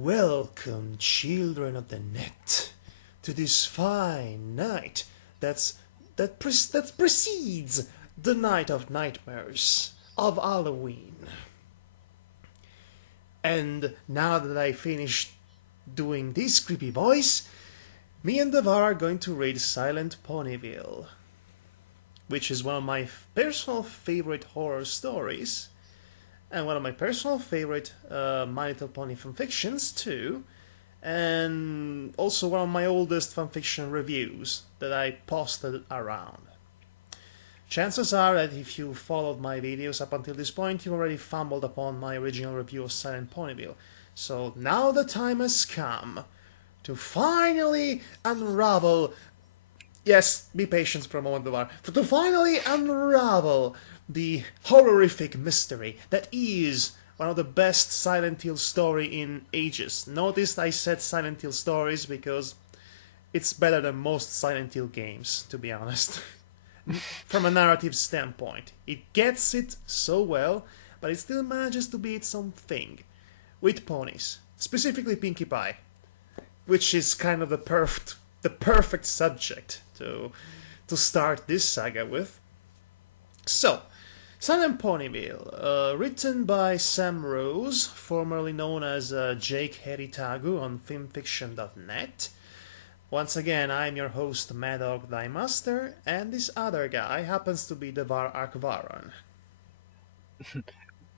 Welcome, children of the net, to this fine night that precedes the night of nightmares of Halloween. And now that I finished doing this creepy voice, me and Devar are going to read Silent Ponyville, which is one of my personal favorite horror stories, and one of my personal favorite My Little Pony fanfictions too, and also one of my oldest fanfiction reviews that I posted around. Chances are that if you followed my videos up until this point, you already fumbled upon my original review of Silent Ponyville. So now the time has come to finally unravel... Yes, be patient for a moment, Devar. To finally unravel the horrific mystery that is one of the best Silent Hill story in ages. Notice I said Silent Hill stories because it's better than most Silent Hill games, to be honest. From a narrative standpoint. It gets it so well, but it still manages to be its own thing. With ponies. Specifically Pinkie Pie. Which is kind of the perfect subject to start this saga with. So, Silent Ponyville, written by Sam Rose, formerly known as Jake Heritagu on filmfiction.net. Once again, I'm your host, Madhog thy Master, and this other guy happens to be Devar Arkvaron.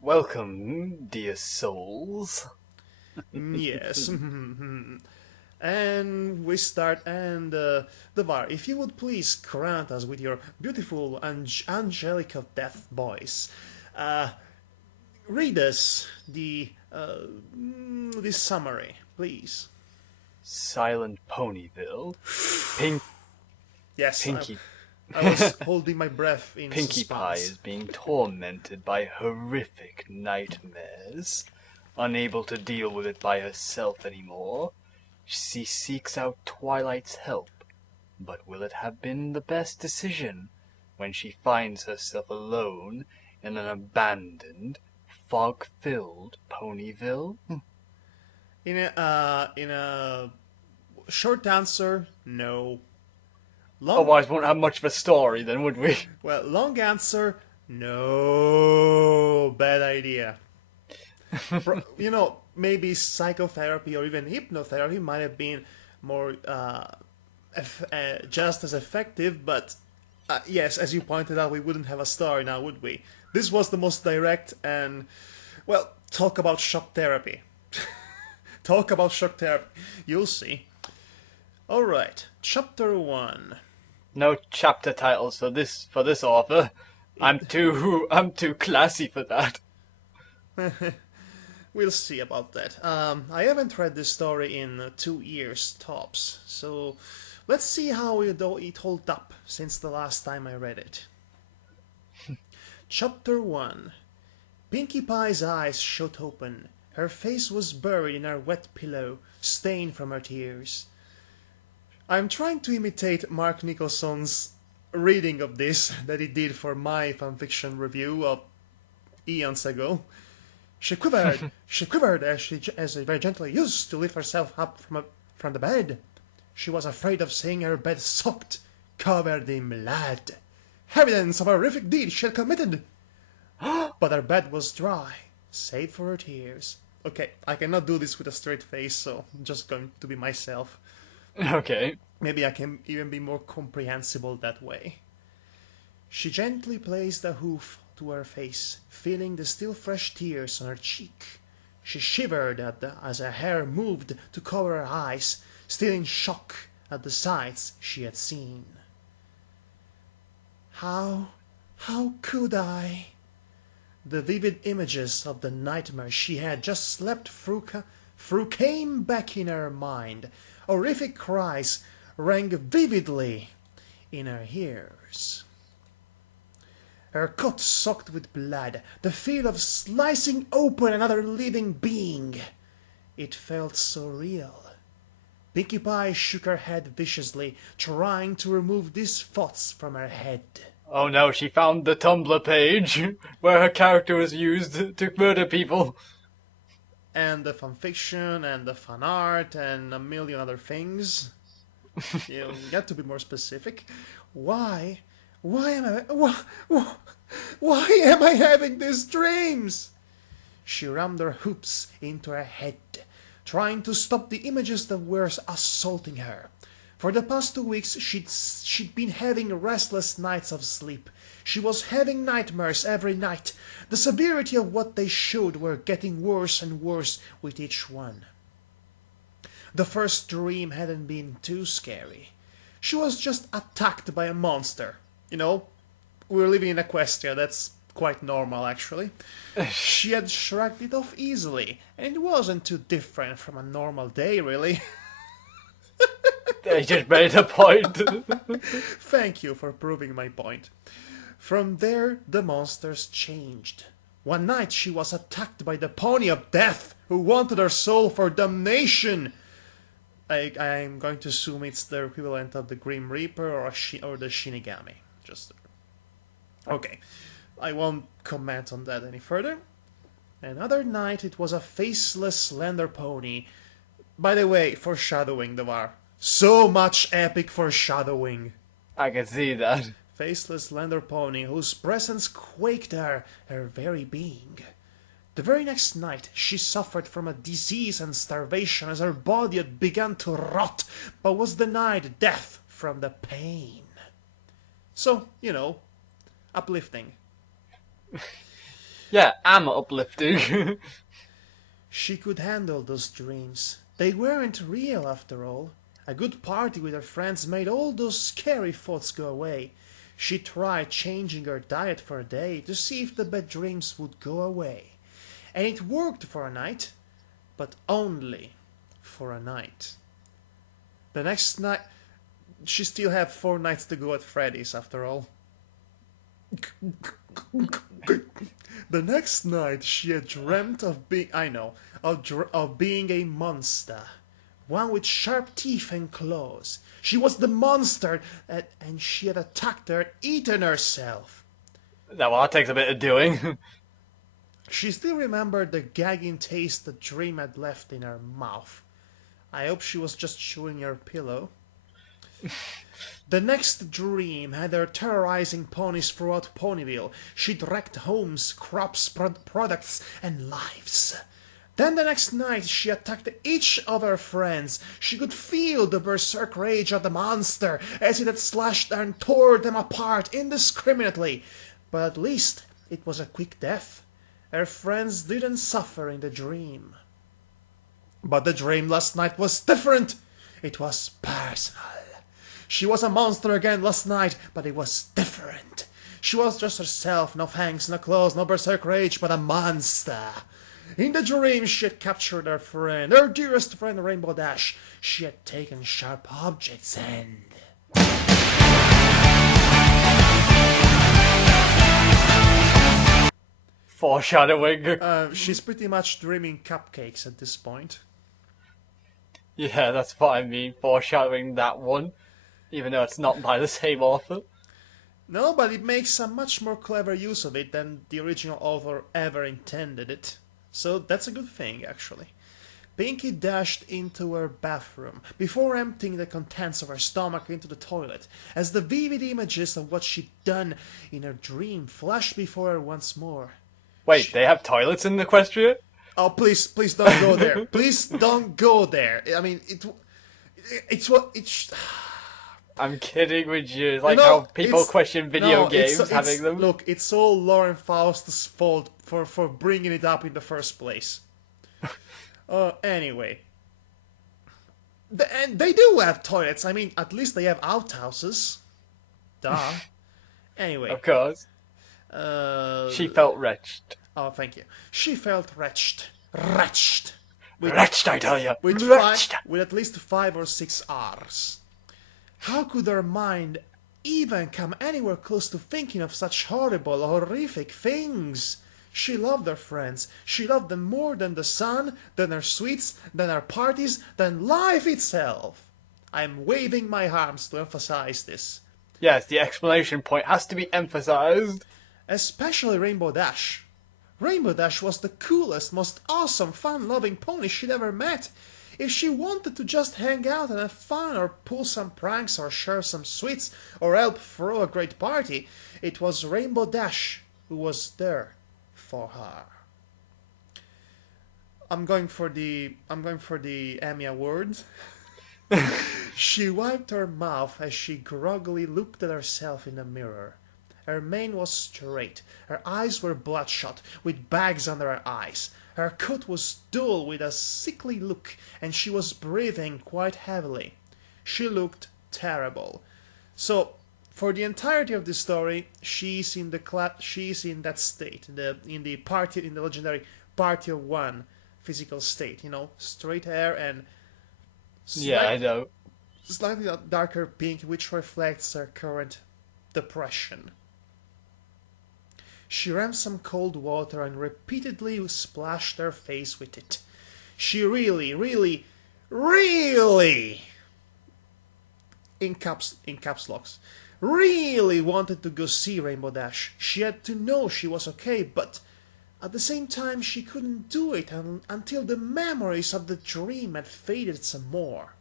Welcome, dear souls. Yes. And we start, and Devar, if you would please grant us with your beautiful angelic of death voice, read us this summary, please. Silent Ponyville. Yes, Pinkie. I was holding my breath in Pinkie Pie suspense. is being tormented by horrific nightmares. Unable to deal with it by herself anymore, she seeks out Twilight's help. But will it have been the best decision when she finds herself alone in an abandoned, fog-filled Ponyville? In a short answer, no. Otherwise, we won't have much of a story then, would we? Well, long answer, no. Bad idea. Maybe psychotherapy or even hypnotherapy might have been more just as effective, but yes, as you pointed out, we wouldn't have a story now, would we? This was the most direct and, well, talk about shock therapy. Talk about shock therapy. You'll see. Alright, chapter 1. No chapter titles for this author. I'm too classy for that. We'll see about that. I haven't read this story in 2 years tops, so let's see how it holds up since the last time I read it. Chapter 1. Pinkie Pie's eyes shot open. Her face was buried in her wet pillow, stained from her tears. I'm trying to imitate Mark Nicholson's reading of this that he did for my fanfiction review of eons ago. She quivered as she very gently used to lift herself up from the bed. She was afraid of seeing her bed soaked, covered in blood. Evidence of a horrific deed she had committed. But her bed was dry, save for her tears. Okay, I cannot do this with a straight face, so I'm just going to be myself. Okay. Maybe I can even be more comprehensible that way. She gently placed a hoof to her face, feeling the still fresh tears on her cheek. She shivered as her hair moved to cover her eyes, still in shock at the sights she had seen. How could I? The vivid images of the nightmare she had just slept through came back in her mind. Horrific cries rang vividly in her ears. Her coat soaked with blood, the feel of slicing open another living being. It felt so real. Pinkie Pie shook her head viciously, trying to remove these thoughts from her head. Oh no, she found the Tumblr page where her character was used to murder people. and the fanfiction, and the fan art, and a million other things. You got to be more specific. Why? Why am I? Why am I having these dreams? She rammed her hoops into her head, trying to stop the images that were assaulting her. For the past 2 weeks, she'd been having restless nights of sleep. She was having nightmares every night. The severity of what they showed were getting worse and worse with each one. The first dream hadn't been too scary. She was just attacked by a monster. You know, we're living in Equestria, that's quite normal actually. She had shrugged it off easily, and it wasn't too different from a normal day, really. They just made a point. Thank you for proving my point. From there, the monsters changed. One night she was attacked by the Pony of Death, who wanted her soul for damnation. I'm going to assume it's the equivalent of the Grim Reaper or the Shinigami. Just okay. I won't comment on that any further. Another night it was a faceless slender pony. By the way, foreshadowing, Devar. So much epic foreshadowing. I can see that. Faceless slender pony whose presence quaked her very being. The very next night she suffered from a disease and starvation as her body had begun to rot, but was denied death from the pain. So, you know, uplifting. Yeah, I'm uplifting. She could handle those dreams. They weren't real after all. A good party with her friends made all those scary thoughts go away. She tried changing her diet for a day to see if the bad dreams would go away. And it worked for a night, but only for a night. The next night, she still had 4 nights to go at Freddy's after all. The next night she had dreamt of being, of being a monster. One with sharp teeth and claws. She was the monster, and she had attacked her and eaten herself. Now, well, that takes a bit of doing. She still remembered the gagging taste the dream had left in her mouth. I hope she was just chewing her pillow. The next dream had her terrorizing ponies throughout Ponyville. She'd wrecked homes, crops, products, and lives. Then the next night she attacked each of her friends. She could feel the berserk rage of the monster as it had slashed and tore them apart indiscriminately. But at least it was a quick death. Her friends didn't suffer in the dream. But the dream last night was different. It was personal. She was a monster again last night, but it was different. She was just herself, no fangs, no claws, no berserk rage, but a monster. In the dream she had captured her friend, her dearest friend Rainbow Dash. She had taken sharp objects and... Foreshadowing. She's pretty much dreaming cupcakes at this point. Yeah, that's what I mean, foreshadowing that one. Even though it's not by the same author. No, but it makes a much more clever use of it than the original author ever intended it. So that's a good thing, actually. Pinkie dashed into her bathroom before emptying the contents of her stomach into the toilet, as the vivid images of what she'd done in her dream flashed before her once more. Wait, they have toilets in Equestria? Oh, please don't go there. Please don't go there. I mean, it's... I'm kidding with you. It's like how people question video games having them. Look, it's all Lauren Faust's fault for bringing it up in the first place. Anyway. And they do have toilets. I mean, at least they have outhouses. Duh. Anyway. Of course. She felt wretched. Oh, thank you. She felt wretched. Wretched. Wretched, I tell you. With Wretched. With at least 5 or 6 R's. How could her mind even come anywhere close to thinking of such horrible, horrific things? She loved her friends. She loved them more than the sun, than her sweets, than her parties, than life itself. I'm waving my arms to emphasize this. Yes, the exclamation point has to be emphasized. Especially Rainbow Dash. Rainbow Dash was the coolest, most awesome, fun-loving pony she'd ever met. If she wanted to just hang out and have fun, or pull some pranks, or share some sweets, or help throw a great party, it was Rainbow Dash who was there for her. I'm going for the Emmy Award. She wiped her mouth as she groggily looked at herself in the mirror. Her mane was straight, her eyes were bloodshot, with bags under her eyes. Her coat was dull with a sickly look, and she was breathing quite heavily. She looked terrible. So, for the entirety of the story, she's in that state, in the legendary Party of One physical state. Straight hair and I know. slightly darker pink, which reflects her current depression. She ran some cold water and repeatedly splashed her face with it. She really, in caps locks, really wanted to go see Rainbow Dash. She had to know she was okay, but at the same time she couldn't do it until the memories of the dream had faded some more.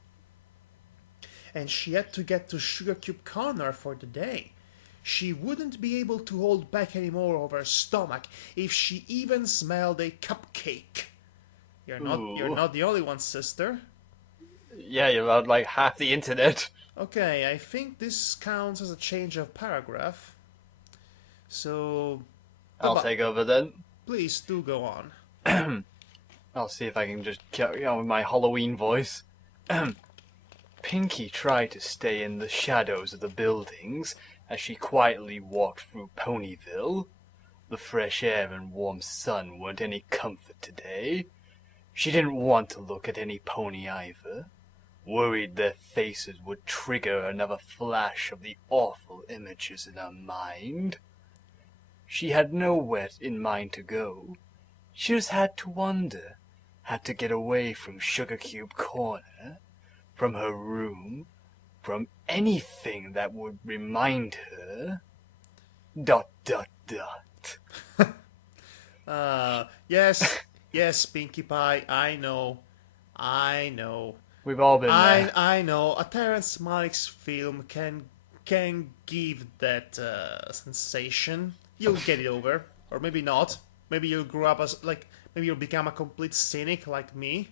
And she had to get to Sugar Cube Corner for the day. She wouldn't be able to hold back anymore of her stomach if she even smelled a cupcake. You're not the only one, sister. Yeah, you're on like half the internet. Okay, I think this counts as a change of paragraph. So... I'll take over then. Please do go on. I'll see if I can just carry on with my Halloween voice. Pinkie tried to stay in the shadows of the buildings as she quietly walked through Ponyville. The fresh air and warm sun weren't any comfort today. She didn't want to look at any pony either, worried their faces would trigger another flash of the awful images in her mind. She had nowhere in mind to go. She just had to wander, had to get away from Sugar Cube Corner, from her room, from anything that would remind her... ... Yes, Pinkie Pie, I know. We've all been there. I know. A Terrence Malick's film can give that sensation. You'll get it over, or maybe not. Maybe you'll grow up maybe you'll become a complete cynic like me.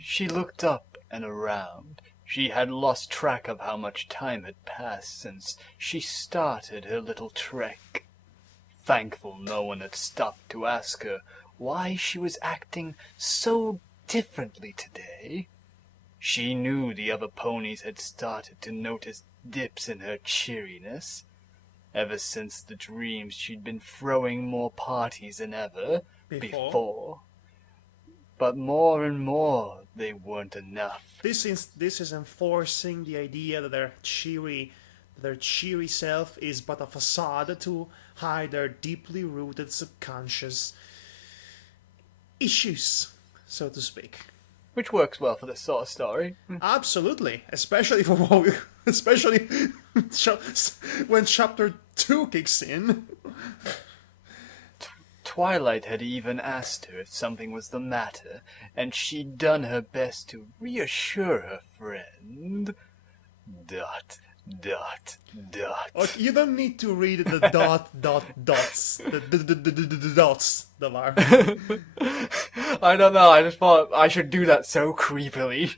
She looked up and around. She had lost track of how much time had passed since she started her little trek. Thankful no one had stopped to ask her why she was acting so differently today. She knew the other ponies had started to notice dips in her cheeriness. Ever since the dreams, she'd been throwing more parties than ever before. But more and more, they weren't enough. This is enforcing the idea that their cheery self is but a facade to hide their deeply rooted subconscious issues, so to speak. Which works well for this sort of story. Absolutely, especially when chapter 2 kicks in. Twilight had even asked her if something was the matter, and she'd done her best to reassure her friend. ... Okay, you don't need to read the dots. The dots, Davar. I don't know, I just thought I should do that so creepily.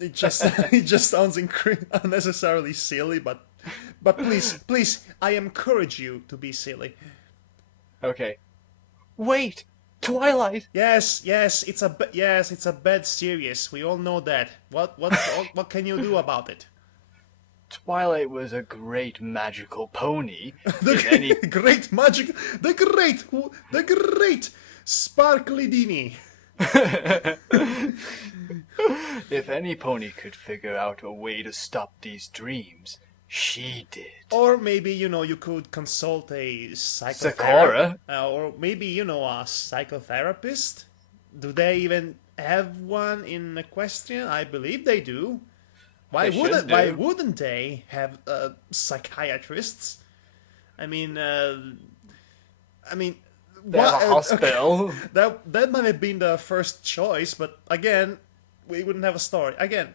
It just sounds unnecessarily silly, but please, I encourage you to be silly. Okay. Wait! Twilight! Yes, it's a bad series. We all know that. What can you do about it? Twilight was a great magical pony. The great Sparkly Dini. If any pony could figure out a way to stop these dreams, she did. Or maybe, you could consult a Sakura? Or maybe, a psychotherapist. Do they even have one in Equestria? I believe they do. Why wouldn't they have psychiatrists? I mean, I mean, They have a hospital. Okay. That might have been the first choice, but again, we wouldn't have a story. Again,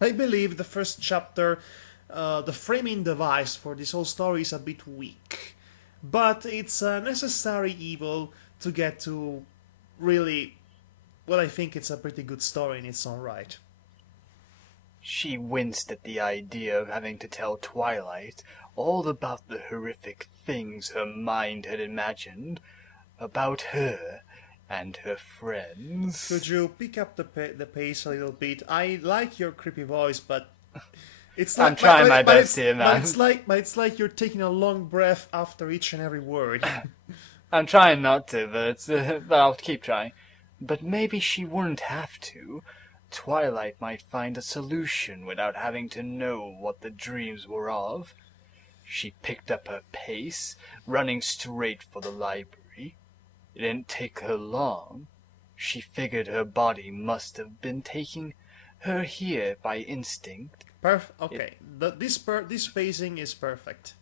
I believe the first chapter, the framing device for this whole story is a bit weak, but it's a necessary evil to get to really. Well, I think it's a pretty good story in its own right. She winced at the idea of having to tell Twilight all about the horrific things her mind had imagined about her and her friends. Could you pick up the pace a little bit? I like your creepy voice, but it's like, I'm trying my best here, man. But it's like you're taking a long breath after each and every word. I'm trying not to, but I'll keep trying. But maybe she wouldn't have to. Twilight might find a solution without having to know what the dreams were of. She picked up her pace, running straight for the library. It didn't take her long. She figured her body must have been taking her here by instinct. Okay, this pacing is perfect.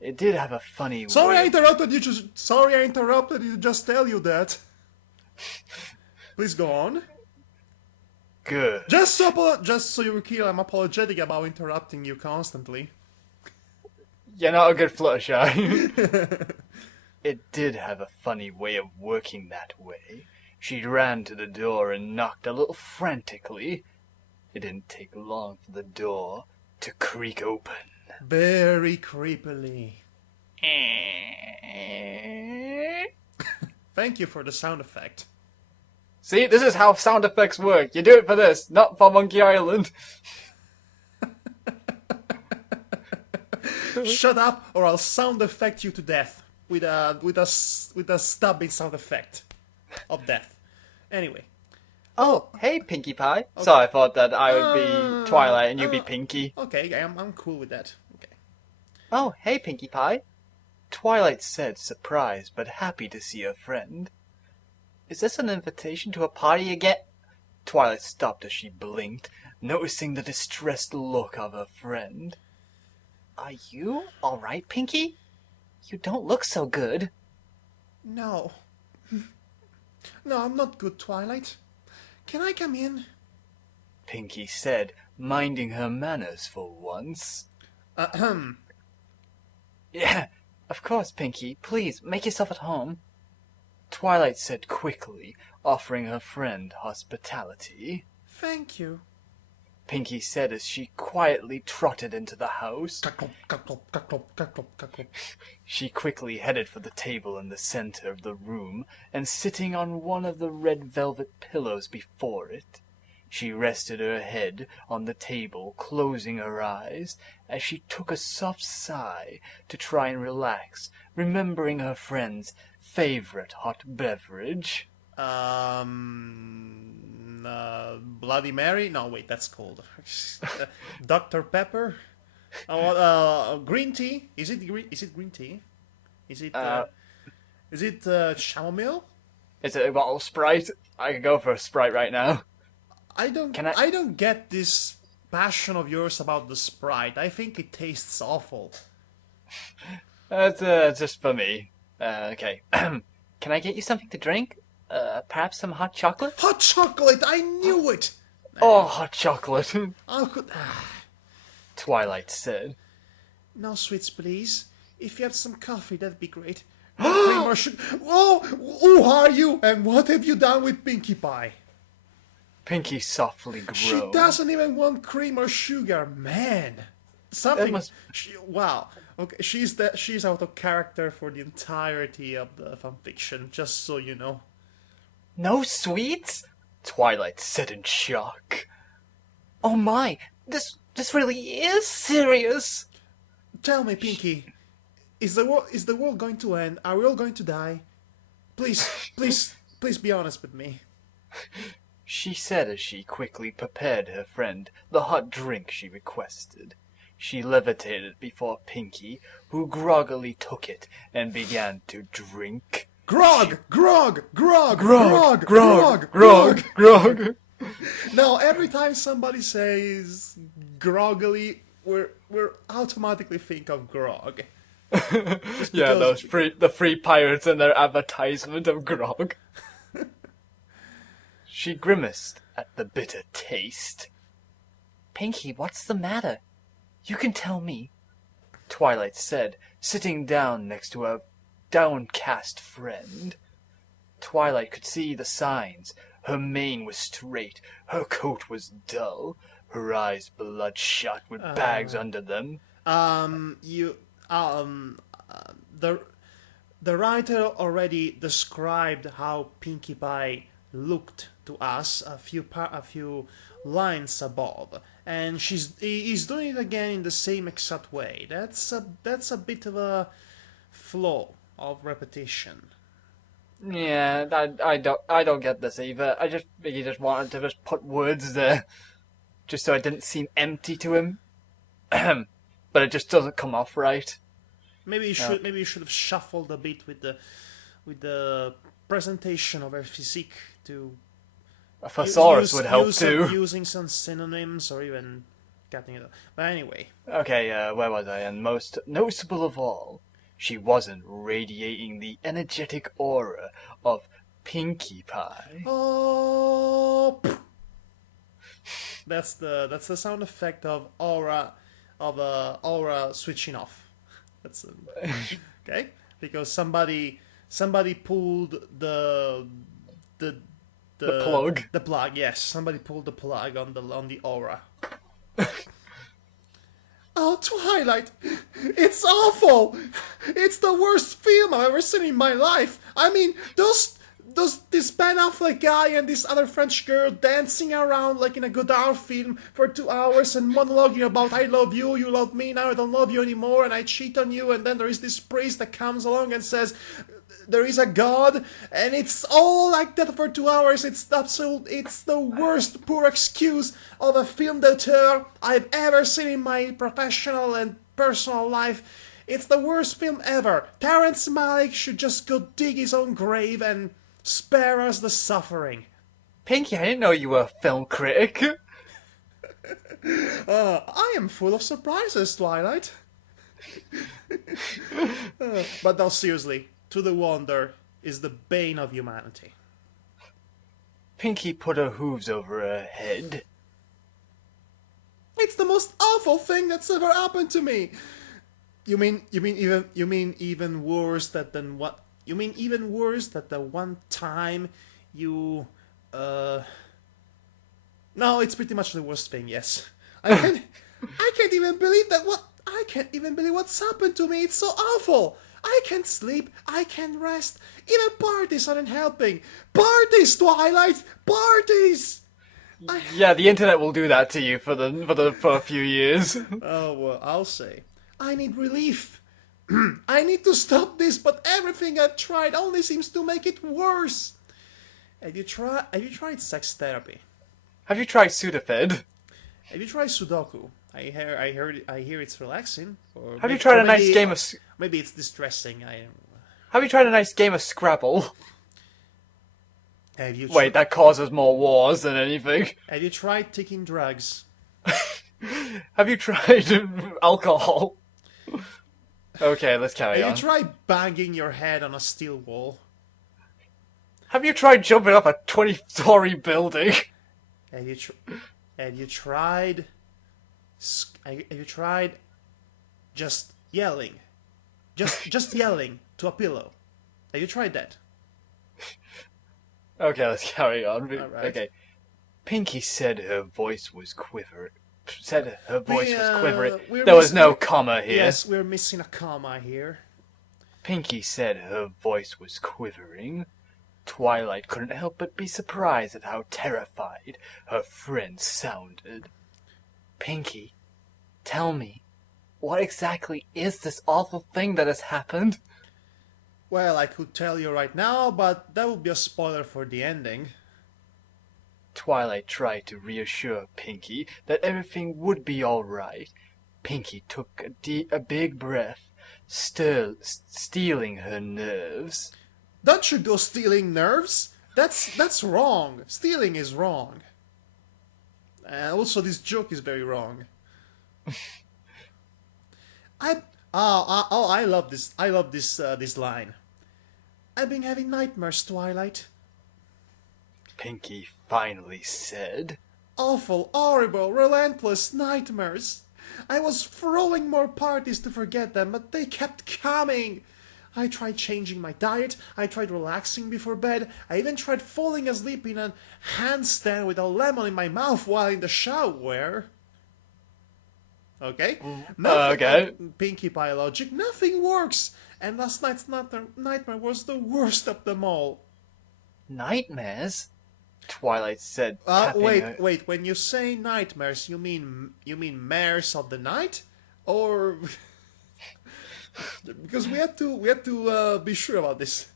It did have a funny Sorry way. I interrupted you. Sorry I interrupted you. Just tell you that. Please go on. Good. Just so you're clear, I'm apologetic about interrupting you constantly. You're not a good Fluttershy. It did have a funny way of working that way. She ran to the door and knocked a little frantically. It didn't take long for the door to creak open. Very creepily. Thank you for the sound effect. See, this is how sound effects work. You do it for this, not for Monkey Island. Shut up, or I'll sound effect you to death with a stabbing sound effect of death. Anyway. Oh, hey, Pinkie Pie. Okay. So I thought that I would be Twilight and you'd be Pinkie. Okay, I'm cool with that. Okay. Oh, hey, Pinkie Pie. Twilight said, surprised but happy to see her friend. Is this an invitation to a party again? Twilight stopped as she blinked, noticing the distressed look of her friend. Are you all right, Pinkie? You don't look so good. No. No, I'm not good, Twilight. Can I come in? Pinkie said, minding her manners for once. Yeah, of course, Pinkie. Please, make yourself at home. Twilight said quickly, offering her friend hospitality. Thank you. Pinkie said as she quietly trotted into the house. She quickly headed for the table in the center of the room, and sitting on one of the red velvet pillows before it, she rested her head on the table, closing her eyes, as she took a soft sigh to try and relax, remembering her friend's favorite hot beverage. Bloody Mary? No, wait, that's cold. Dr. Pepper? Green tea? Is it green tea? Is it chamomile? Is it a bottle of Sprite? I could go for a Sprite right now. I don't get this passion of yours about the Sprite. I think it tastes awful. That's just for me. Okay. Can I get you something to drink? Perhaps some hot chocolate? Hot chocolate! I knew it! Oh, hot chocolate. Twilight said. No sweets, please. If you had some coffee, that'd be great. No cream or sugar. Oh, who are you? And what have you done with Pinkie Pie? Pinkie softly groaned. She doesn't even want cream or sugar, man. Something. Wow. Okay, she's out of character for the entirety of the fanfiction. Just so you know. No sweets? Twilight said in shock. Oh my! This really is serious. Tell me, Pinkie, is the world going to end? Are we all going to die? Please be honest with me. She said as she quickly prepared her friend the hot drink she requested. She levitated before Pinkie, who groggily took it and began to drink. Grog! Now, every time somebody says groggily, we're automatically think of grog. Yeah, because- the free pirates and their advertisement of grog. She grimaced at the bitter taste. Pinkie, what's the matter? You can tell me, Twilight said, sitting down next to her downcast friend. Twilight could see the signs. Her mane was straight, her coat was dull, her eyes bloodshot with bags under them. The the writer already described how Pinkie Pie looked to us a few lines above, and he's doing it again in the same exact way. That's a bit of a flaw of repetition. Yeah, I don't get this either. I just think he just wanted to just put words there, just so it didn't seem empty to him. But it just doesn't come off right. Maybe you should have shuffled a bit with the presentation of her physique to. A thesaurus would help too. Using some synonyms or even cutting it up. But anyway. Okay, where was I? And most noticeable of all, she wasn't radiating the energetic aura of Pinkie Pie. Oh, that's the sound effect of aura switching off. That's okay, because somebody pulled the plug. The plug, yes. Somebody pulled the plug on the aura. Oh, Twilight! It's awful! It's the worst film I've ever seen in my life! I mean, this Ben Affleck guy and this other French girl dancing around like in a Godard film for 2 hours and monologuing about I love you, you love me, now I don't love you anymore, and I cheat on you, and then there is this priest that comes along and says there is a God, and it's all like that for 2 hours. It's the worst poor excuse of a film d'auteur I've ever seen in my professional and personal life. It's the worst film ever. Terrence Malick should just go dig his own grave and spare us the suffering. Pinkie, I didn't know you were a film critic. I am full of surprises, Twilight. But now seriously, To the Wonder is the bane of humanity. Pinkie put her hooves over her head. It's the most awful thing that's ever happened to me. You mean even worse than what? You mean even worse than the one time you No, it's pretty much the worst thing. Yes, I can't even believe that. I can't even believe what's happened to me. It's so awful. I can't sleep. I can't rest. Even parties aren't helping. Parties, Twilight. Parties. Yeah, the internet will do that to you for a few years. Oh well, I'll say. I need relief. I need to stop this, but everything I've tried only seems to make it worse. Have you tried sex therapy? Have you tried Sudafed? Have you tried Sudoku? I hear it's relaxing. Or have you tried a nice game of? Maybe it's distressing. Have you tried a nice game of Scrabble? Have you? Wait, that causes more wars than anything. Have you tried taking drugs? Have you tried alcohol? Okay, let's carry on. Have you tried banging your head on a steel wall? Have you tried jumping up a 20-story building? Have you tried just yelling? Just yelling to a pillow. Have you tried that? Okay, let's carry on. All right. Okay. Pinkie said her voice was quivering. There was no comma here. Yes, we're missing a comma here. Pinkie said her voice was quivering. Twilight couldn't help but be surprised at how terrified her friend sounded. Pinkie, tell me, what exactly is this awful thing that has happened? Well, I could tell you right now, but that would be a spoiler for the ending. Twilight tried to reassure Pinkie that everything would be all right. Pinkie took a big breath, stealing her nerves. Don't you go stealing nerves? That's wrong. Stealing is wrong. And also, this joke is very wrong. I love this. I love this line. I've been having nightmares, Twilight. Pinkie finally said. Awful, horrible, relentless nightmares. I was throwing more parties to forget them, but they kept coming. I tried changing my diet, I tried relaxing before bed, I even tried falling asleep in a handstand with a lemon in my mouth while in the shower. Okay? Okay. Pinkie Pie logic, nothing works! And last night's nightmare was the worst of them all. Nightmares? Twilight said, tapping her... Wait. When you say nightmares, you mean mares of the night, or because we had to be sure about this.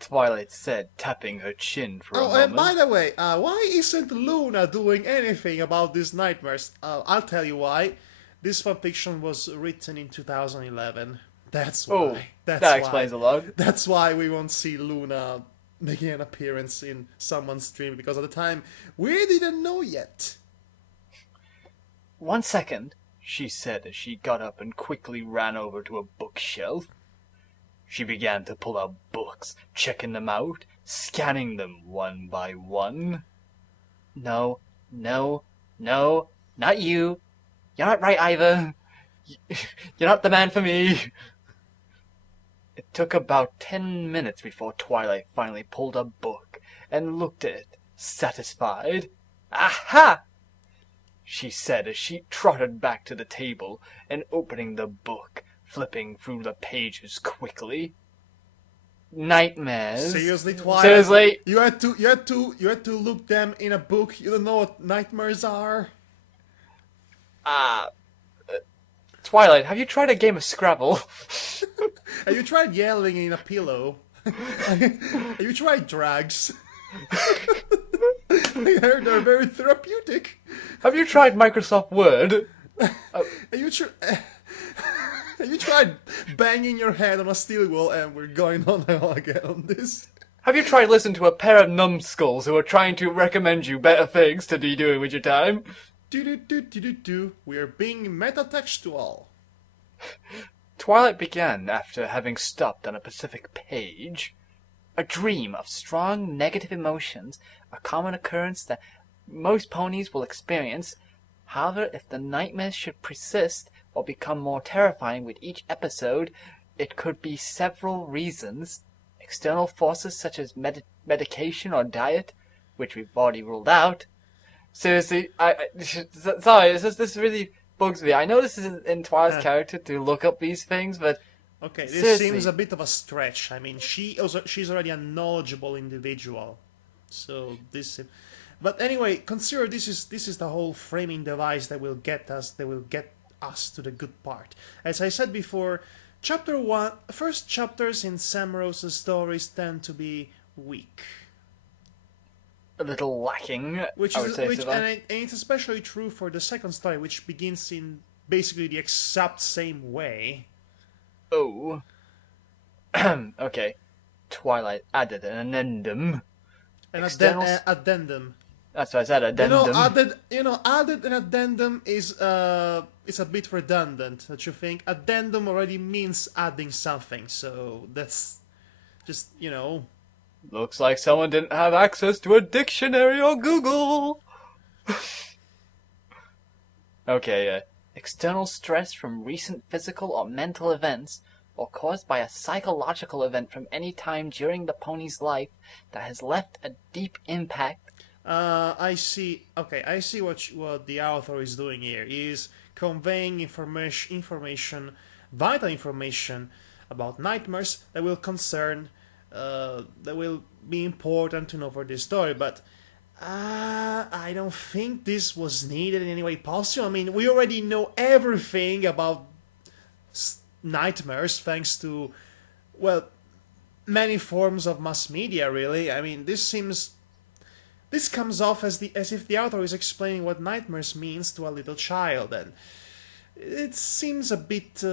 Twilight said, tapping her chin for a moment. And by the way, why isn't Luna doing anything about these nightmares? I'll tell you why. This fanfiction was written in 2011. That's why. Oh, that explains a lot. That's why we won't see Luna making an appearance in someone's stream, because at the time we didn't know yet. 1 second, she said as she got up and quickly ran over to a bookshelf. She began to pull out books, checking them out, scanning them one by one. No, not you. You're not right either. You're not the man for me. It took about 10 minutes before Twilight finally pulled a book and looked at it, satisfied. Aha! She said as she trotted back to the table and opening the book, flipping through the pages quickly. Nightmares. Seriously, Twilight? Seriously? You had to look them in a book. You don't know what nightmares are? Twilight, have you tried a game of Scrabble? Have you tried yelling in a pillow? Have you tried drags? I heard they're very therapeutic. Have you tried Microsoft Word? Have you tried banging your head on a steel wall? And we're going on again on this. Have you tried listening to a pair of numbskulls who are trying to recommend you better things to be doing with your time? We're being metatextual. Twilight began after having stopped on a specific page. A dream of strong negative emotions, a common occurrence that most ponies will experience. However, if the nightmares should persist or become more terrifying with each episode, it could be several reasons. External forces such as medication or diet, which we've already ruled out. Seriously, sorry, this really bugs me. I know this is in Twilight's character to look up these things, but okay, this seriously. seems a bit of a stretch. I mean, she's already a knowledgeable individual, so this. But anyway, consider this is the whole framing device that will get us to the good part. As I said before, chapter 1, first chapters in Sam Rose's stories tend to be weak. A little lacking, and it's especially true for the second story, which begins in basically the exact same way. Oh. Okay. Twilight added an addendum. Addendum. That's what I said, addendum. Added an addendum is it's a bit redundant, don't you think? Addendum already means adding something, so that's just, Looks like someone didn't have access to a dictionary or Google. Okay, external stress from recent physical or mental events, or caused by a psychological event from any time during the pony's life that has left a deep impact. I see. Okay, I see what the author is doing here. He is conveying information, vital information about nightmares that will concern. That will be important to know for this story, but I don't think this was needed in any way possible. I mean, we already know everything about nightmares thanks to, well, many forms of mass media, really. I mean, this comes off as if the author is explaining what nightmares means to a little child, and it seems a bit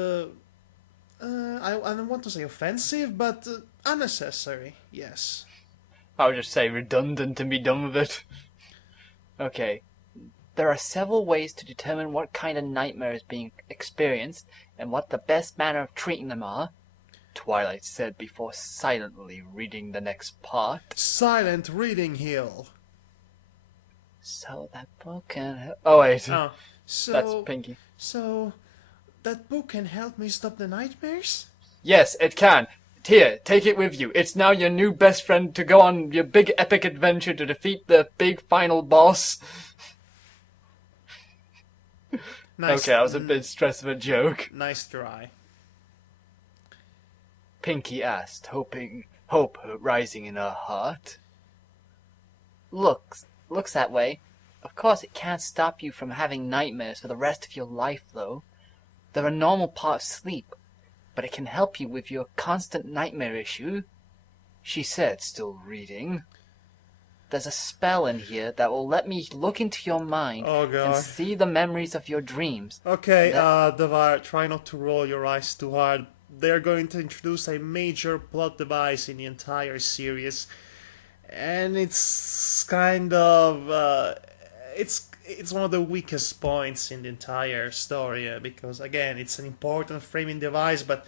I don't want to say offensive, but unnecessary, yes. I would just say redundant and be done with it. Okay. There are several ways to determine what kind of nightmare is being experienced and what the best manner of treating them are, Twilight said before silently reading the next part. Silent reading hill. So that book can... Oh, wait. Oh, so... That's Pinkie. So, that book can help me stop the nightmares? Yes, it can. Here, take it with you. It's now your new best friend to go on your big epic adventure to defeat the big final boss. Nice. Okay, that was a bit stress of a joke. Nice try. Pinkie asked, hope rising in her heart. Looks that way. Of course, it can't stop you from having nightmares for the rest of your life, though. They're a normal part of sleep, but it can help you with your constant nightmare issue, she said, still reading. There's a spell in here that will let me look into your mind and see the memories of your dreams. Okay, Devar, try not to roll your eyes too hard. They're going to introduce a major plot device in the entire series. And it's kind of... It's one of the weakest points in the entire story, because, again, it's an important framing device, but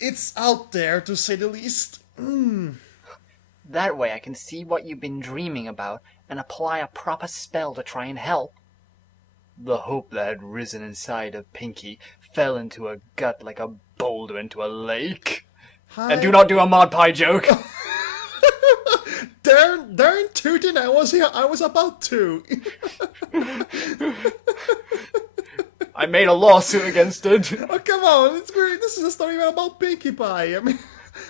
it's out there, to say the least. That way I can see what you've been dreaming about and apply a proper spell to try and help. The hope that had risen inside of Pinkie fell into her gut like a boulder into a lake. Hi. And do not do a Mod Pie joke. Darn tootin', I was about to. I made a lawsuit against it. Oh, come on, it's great. This is a story about Pinkie Pie.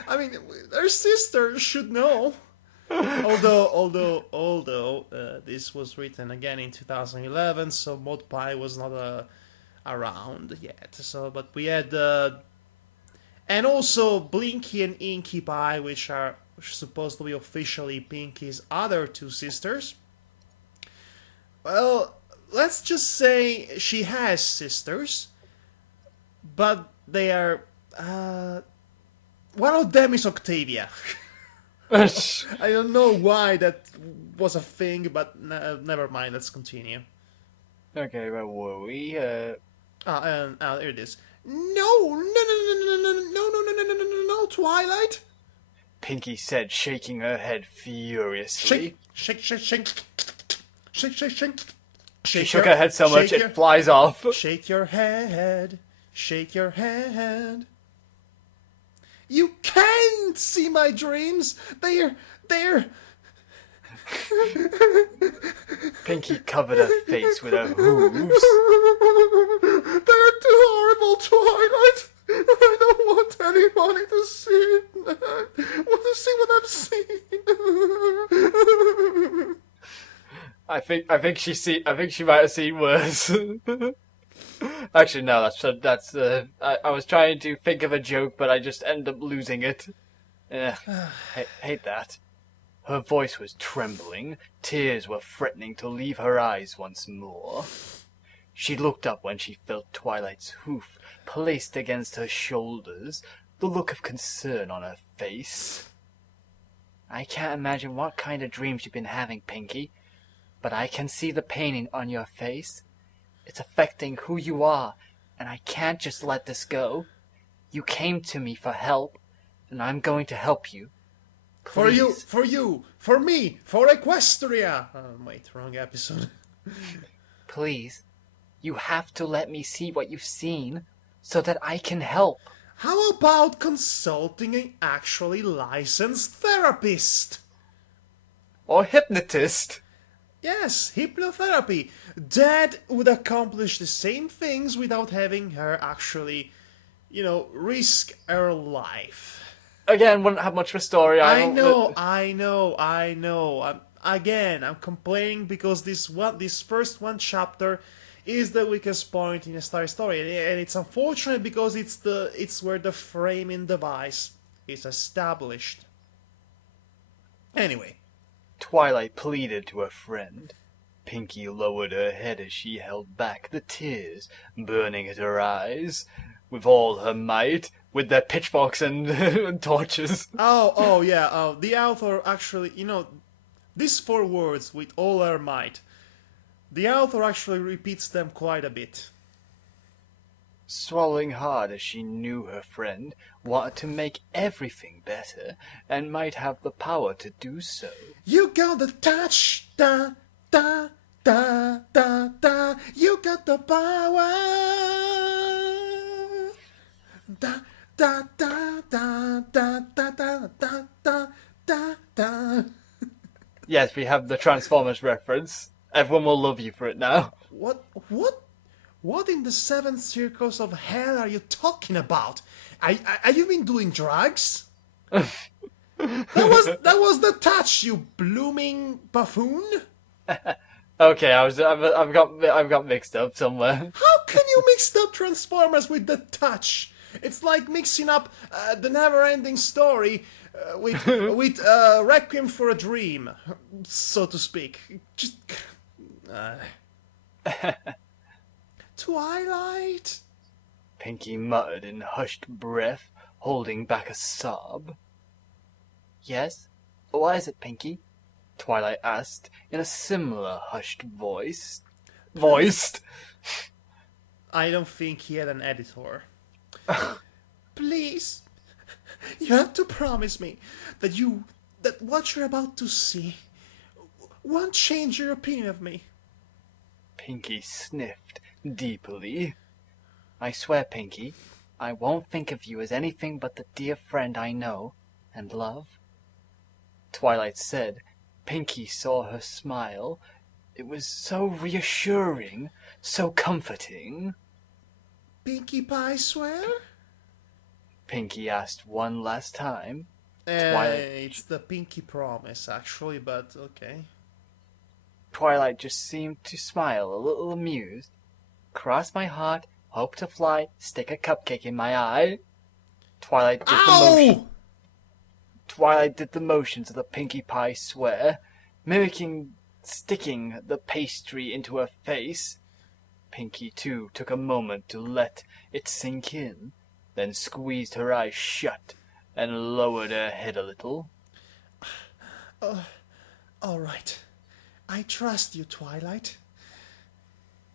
I mean, her sister should know. Although, this was written again in 2011, so Mod Pie was not around yet. So, but we had, and also Blinky and Inky Pie, which are supposed to be officially Pinkie's other two sisters. Well, let's just say she has sisters, but they are, one of them is Octavia. I don't know why that was a thing, but never mind, let's continue. Okay, where were we? Here it is. No, Twilight! Pinkie said, shaking her head furiously. Shake. She shook her head so much it flies off. Shake your head. You can't see my dreams. They're... Pinkie covered her face with her hooves. They're too horrible, Twilight. I don't want anybody to see that. I want to see what I've seen. I think she might have seen worse. Actually, no, that's I was trying to think of a joke, but I just ended up losing it. Hate that. Her voice was trembling. Tears were threatening to leave her eyes once more. She looked up when she felt Twilight's hoof placed against her shoulders, the look of concern on her face. I can't imagine what kind of dreams you've been having, Pinkie, but I can see the pain on your face. It's affecting who you are, and I can't just let this go. You came to me for help, and I'm going to help you. Please. For you, for me, for Equestria. Wait, wrong episode. Please, you have to let me see what you've seen, so that I can help. How about consulting an actually licensed therapist? Or hypnotist. Yes, hypnotherapy. That would accomplish the same things without having her actually, risk her life. Again, wouldn't have much of a story. I know. I'm complaining because this first one chapter is the weakest point in the story, and it's unfortunate because it's where the framing device is established. Anyway, Twilight pleaded to her friend. Pinkie lowered her head as she held back the tears burning at her eyes with all her might, with their pitchforks and torches. The author actually, these 4 words, with all her might, The author actually repeats them quite a bit. Swallowing hard as she knew her friend wanted to make everything better and might have the power to do so. You got the touch, da, da, da, da, da. You got the power. Da, da, da, da, da, da, da, da, da, da, da. Yes, we have the Transformers reference. Everyone will love you for it now. What in the seventh circles of hell are you talking about? Have you been doing drugs? That was the touch, you blooming buffoon. Okay, I've got mixed up somewhere. How can you mix up Transformers with the touch? It's like mixing up the never-ending story with Requiem for a Dream, so to speak. Just Twilight. Pinkie muttered in hushed breath, holding back a sob. Yes? What is it, Pinkie? Twilight asked in a similar hushed voice. Voiced? I don't think he had an editor. Please, you have to promise me that what you're about to see won't change your opinion of me. Pinkie sniffed deeply. I swear, Pinkie, I won't think of you as anything but the dear friend I know and love. Twilight said. Pinkie saw her smile. It was so reassuring, so comforting. Pinkie Pie swear? Pinkie asked one last time. It's the Pinkie Promise, actually, but okay. Twilight just seemed to smile, a little amused. Cross my heart, hope to fly, stick a cupcake in my eye. Twilight did the motions of the Pinkie Pie swear, mimicking sticking the pastry into her face. Pinkie, too, took a moment to let it sink in, then squeezed her eyes shut and lowered her head a little. All right. I trust you, Twilight.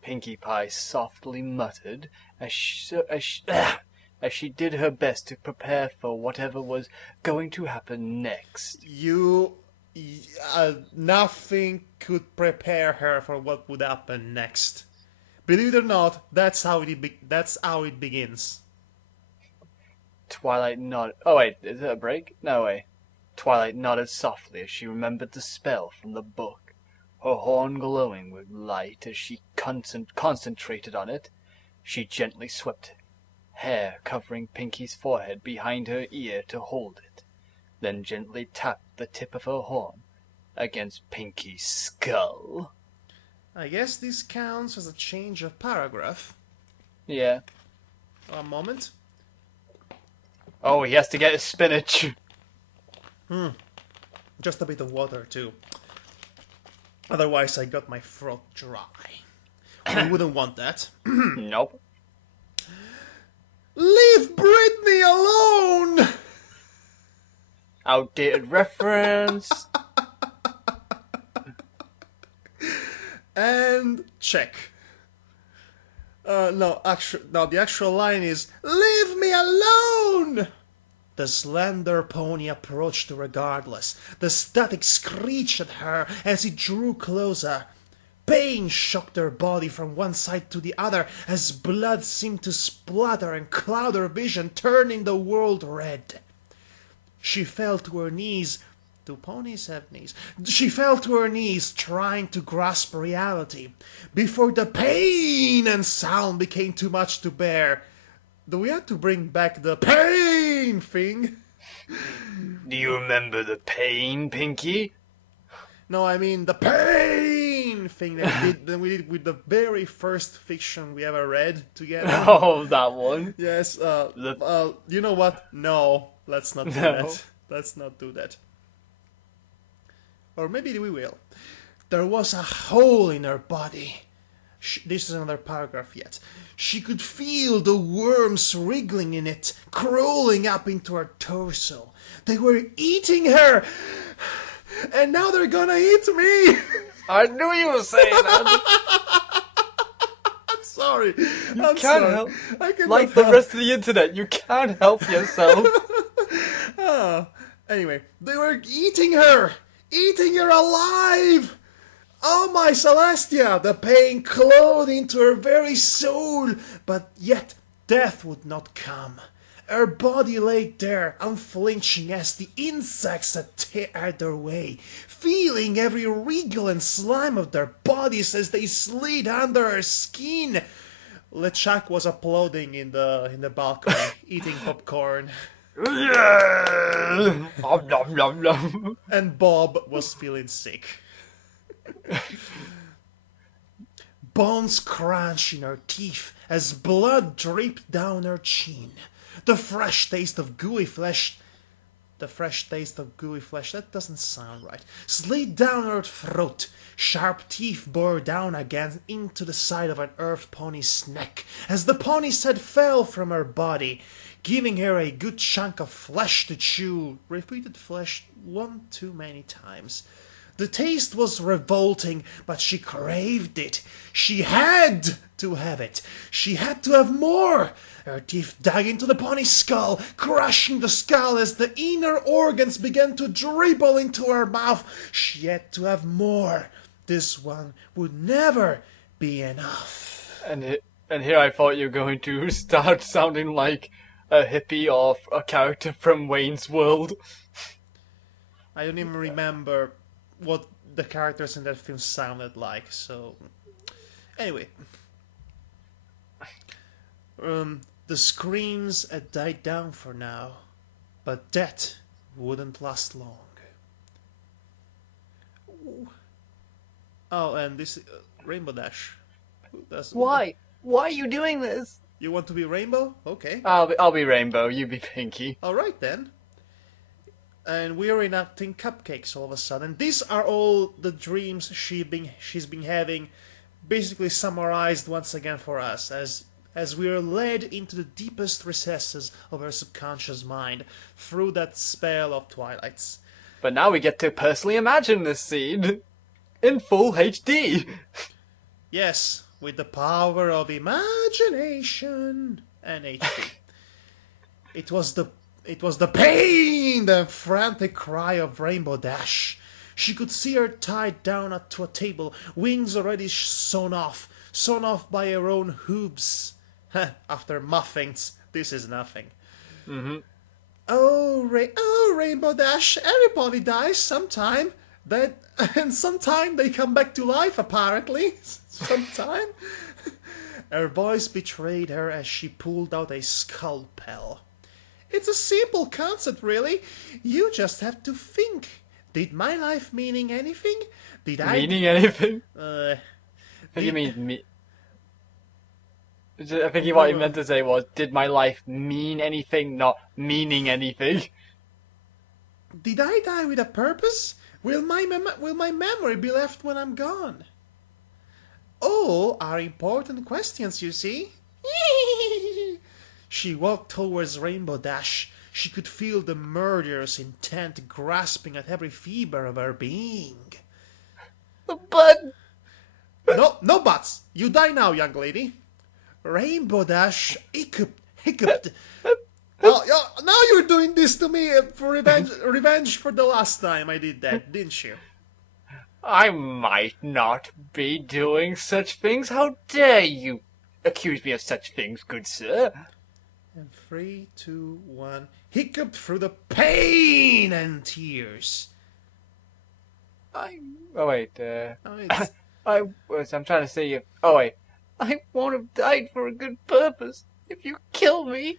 Pinkie Pie softly muttered as she did her best to prepare for whatever was going to happen next. Nothing could prepare her for what would happen next. Believe it or not, that's how it begins. Twilight nodded. Oh wait, is it a break? No way. Twilight nodded softly as she remembered the spell from the book, her horn glowing with light as she concentrated on it. She gently swept hair covering Pinkie's forehead behind her ear to hold it, then gently tapped the tip of her horn against Pinkie's skull. I guess this counts as a change of paragraph. Yeah. A moment. Oh, he has to get his spinach. Just a bit of water, too. Otherwise, I got my throat dry. We wouldn't want that. Nope. Leave Britney alone! Outdated reference. And check. The actual line is, "Leave me alone!" The slender pony approached regardless. The static screeched at her as it drew closer. Pain shocked her body from one side to the other as blood seemed to splatter and cloud her vision, turning the world red. She fell to her knees. Do ponies have knees? She fell to her knees, trying to grasp reality, before the pain and sound became too much to bear. Do we have to bring back the pain thing? Do you remember the pain, Pinkie? No, I mean the pain thing that we did with the very first fiction we ever read together. Oh, that one. Yes. You know what? No, let's not do that. Let's not do that. Or maybe we will. There was a hole in her body. This is another paragraph yet. She could feel the worms wriggling in it, crawling up into her torso. They were eating her! And now they're gonna eat me! I knew you were saying that. I'm sorry. You I'm can't sorry. help. I cannot Like the help. rest of the internet, you can't help yourself. Oh. Anyway, they were eating her alive. Oh my Celestia, the pain clawed into her very soul, but yet death would not come. Her body lay there, unflinching as the insects that teared their way, feeling every wriggle and slime of their bodies as they slid under her skin. LeChuck was applauding in the balcony, eating popcorn, Nom, nom, nom, nom. and Bob was feeling sick. Bones crunched in her teeth as blood dripped down her chin. The fresh taste of gooey flesh, that doesn't sound right, slid down her throat. Sharp teeth bore down again into the side of an earth pony's neck as the pony's head fell from her body, giving her a good chunk of flesh to chew. Repeated flesh one too many times. The taste was revolting, but she craved it. She had to have it. She had to have more. Her teeth dug into the pony's skull, crushing the skull as the inner organs began to dribble into her mouth. She had to have more. This one would never be enough. And here I thought you were going to start sounding like a hippie or a character from Wayne's World. I don't even remember what the characters in that film sounded like, so... Anyway. The screams had died down for now, but that wouldn't last long. Oh, and this... Rainbow Dash. Why? Why are you doing this? You want to be Rainbow? Okay. I'll be Rainbow, you be Pinkie. Alright then. And we're enacting cupcakes all of a sudden. These are all the dreams she's been having, basically summarized once again for us, as we are led into the deepest recesses of her subconscious mind through that spell of Twilight's. But now we get to personally imagine this scene in full HD. Yes, with the power of imagination and HD. It was the pain, the frantic cry of Rainbow Dash. She could see her tied down to a table, wings already sewn off by her own hooves. After muffins, this is nothing. Mm-hmm. Oh, Rainbow Dash, everybody dies sometime. And sometime they come back to life, apparently. Sometime. Her voice betrayed her as she pulled out a scalpel. It's a simple concept, really. You just have to think. Did my life meaning anything? Meaning anything? Uh, What do you mean, I think what he meant to say was, did my life mean anything, not meaning anything? Did I die with a purpose? Will my memory be left when I'm gone? All are important questions, you see. She walked towards Rainbow Dash. She could feel the murderous intent grasping at every fiber of her being. But... No buts. You die now, young lady. Rainbow Dash hiccuped. Oh, now you're doing this to me for revenge for the last time I did that, didn't you? I might not be doing such things. How dare you accuse me of such things, good sir? And 3, 2, 1, hiccuped through the pain and tears. Oh wait, Oh, it's- I'm trying to say. Oh wait, I won't have died for a good purpose. If you kill me,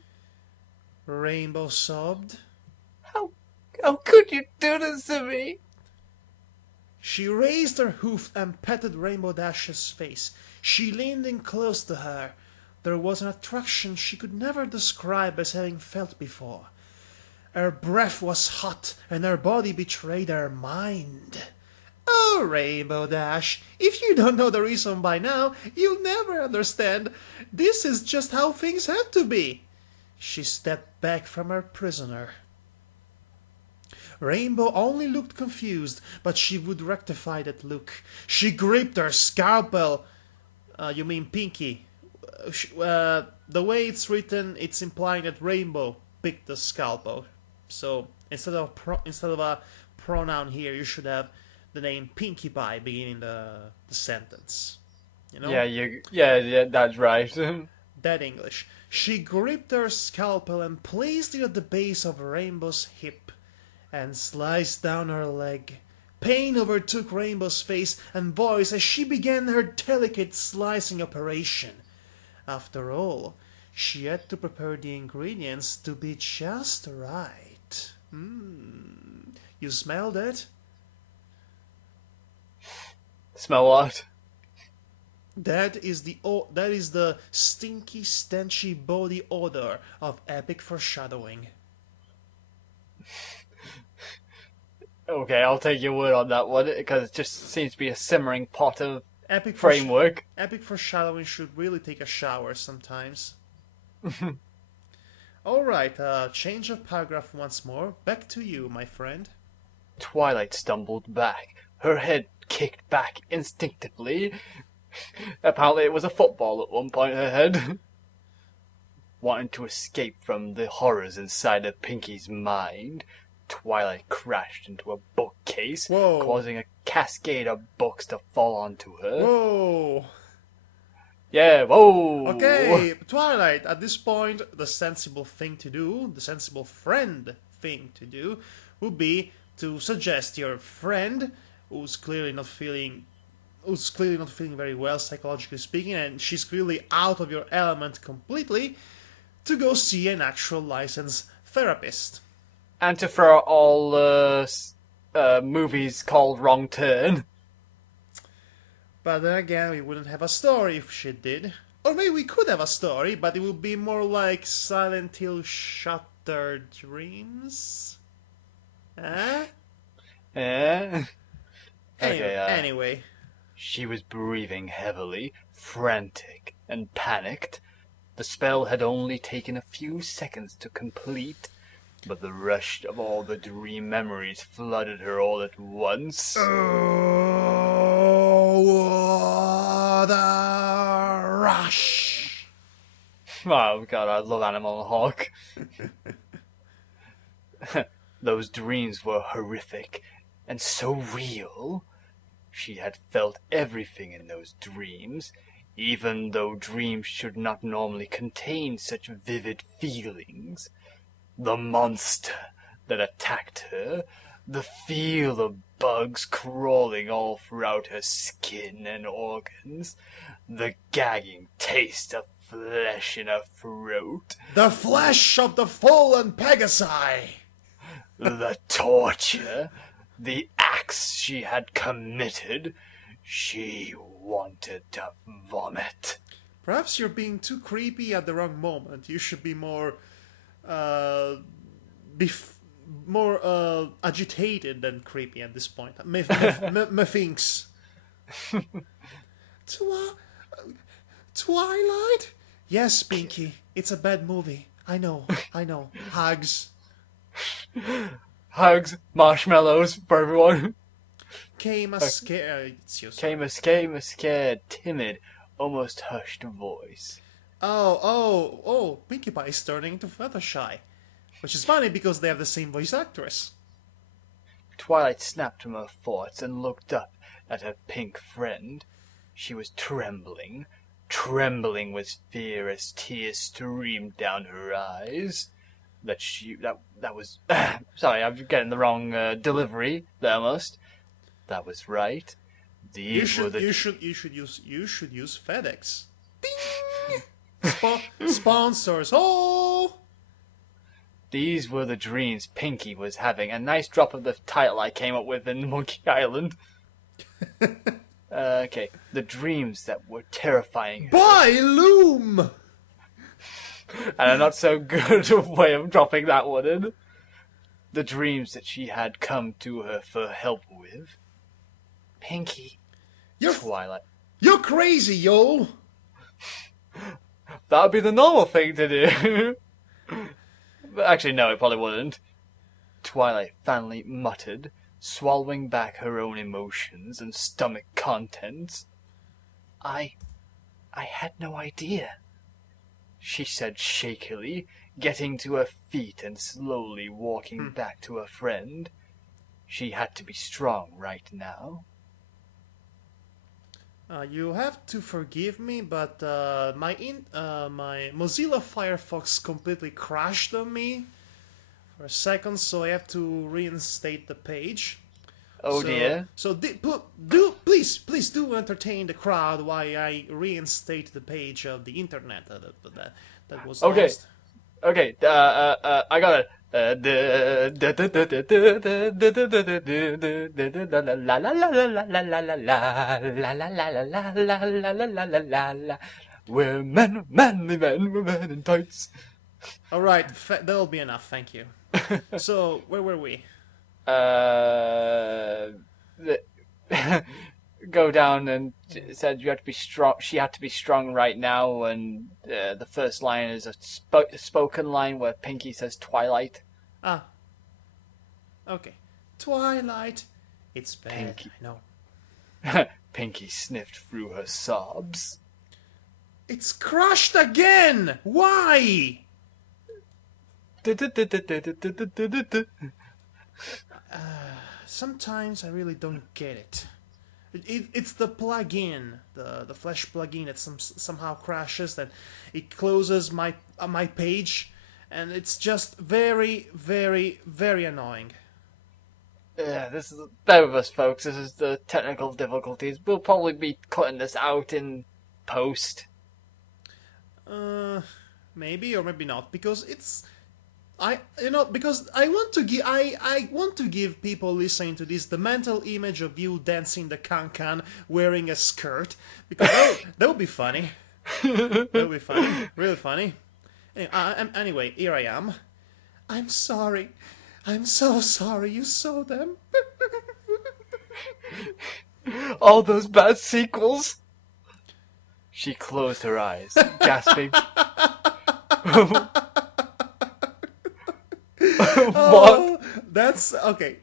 Rainbow sobbed. how could you do this to me? She raised her hoof and patted Rainbow Dash's face. She leaned in close to her. There was an attraction she could never describe as having felt before. Her breath was hot, and her body betrayed her mind. Oh, Rainbow Dash, if you don't know the reason by now, you'll never understand. This is just how things have to be. She stepped back from her prisoner. Rainbow only looked confused, but she would rectify that look. She gripped her scalpel. You mean Pinkie. The way it's written, it's implying that Rainbow picked the scalpel. So instead of a pronoun here, you should have the name Pinkie Pie beginning the sentence. You know? Yeah, that's right. That English. She gripped her scalpel and placed it at the base of Rainbow's hip and sliced down her leg. Pain overtook Rainbow's face and voice as she began her delicate slicing operation. After all, she had to prepare the ingredients to be just right. You smell that? Smell what? That is the stinky, stenchy body odor of epic foreshadowing. Okay, I'll take your word on that one, because it just seems to be a simmering pot of Epic framework. Epic foreshadowing should really take a shower sometimes. Alright, change of paragraph once more. Back to you, my friend. Twilight stumbled back, her head kicked back instinctively. Apparently it was a football at one point, her head. Wanting to escape from the horrors inside of Pinkie's mind, Twilight crashed into a bookcase, Whoa. causing a cascade of books to fall onto her. Whoa! Yeah, whoa! Okay, Twilight, at this point, the sensible thing to do, the sensible friend thing to do, would be to suggest your friend, who's clearly not feeling very well, psychologically speaking, and she's clearly out of your element completely, to go see an actual licensed therapist. And to throw all movies called Wrong Turn. But then again, we wouldn't have a story if she did. Or maybe we could have a story, but it would be more like Silent Hill Shattered Dreams. Eh? Eh? Anyway. She was breathing heavily, frantic, and panicked. The spell had only taken a few seconds to complete, but the rush of all the dream memories flooded her all at once. Oh, what a rush! Oh god, I love Animal Hawk. Those dreams were horrific and so real. She had felt everything in those dreams, even though dreams should not normally contain such vivid feelings. The monster that attacked her, the feel of bugs crawling all throughout her skin and organs, the gagging taste of flesh in her throat, The flesh of the fallen Pegasi! the torture, the acts she had committed. She wanted to vomit. Perhaps you're being too creepy at the wrong moment. You should be more, agitated than creepy at this point. Methinks. Twilight? Yes, Pinkie. It's a bad movie. I know. Hugs. Hugs, marshmallows for everyone. Came a scare. Came a scared, timid, almost hushed voice. Oh, Pinkie Pie is turning into Fluttershy. Which is funny because they have the same voice actress. Twilight snapped from her thoughts and looked up at her pink friend. She was trembling with fear as tears streamed down her eyes. That was sorry, I'm getting the wrong delivery there almost. That was right. You should use FedEx. Ding! Sponsors. Oh! These were the dreams Pinkie was having. A nice drop of the title I came up with in Monkey Island. Okay, the dreams that were terrifying her. Buy Loom! And a not so good way of dropping that one in. The dreams that she had come to her for help with. Pinkie. Twilight. You're crazy, yo! That would be the normal thing to do. But actually, no, it probably wouldn't. Twilight finally muttered, swallowing back her own emotions and stomach contents. I had no idea, she said shakily, getting to her feet and slowly walking back to her friend. She had to be strong right now. You have to forgive me, but my Mozilla Firefox completely crashed on me for a second, so I have to reinstate the page. Oh dear. So please do entertain the crowd while I reinstate the page of the internet that was Okay. lost. Okay, I got it. We're men, manly men, we're men in tights. All right, that'll be enough. Thank you. So where were we? Go down and said you had to be strong. She had to be strong right now, and the first line is a spoken line where Pinkie says Twilight. Ah. Okay. Twilight. It's bad. Pinkie. I know. Pinkie sniffed through her sobs. It's crushed again. Why? Sometimes I really don't get it. It's the plugin, the Flash plugin that somehow crashes, and it closes my page, and it's just very, very, very annoying. This is bear with us, folks. This is the technical difficulties. We'll probably be cutting this out in post. Maybe or maybe not, because because I want to give people listening to this the mental image of you dancing the can wearing a skirt, because that would be funny. That would be funny, really funny. Anyway, here I am. I'm sorry. I'm so sorry you saw them. All those bad sequels. She closed her eyes, gasping. Oh, that's okay.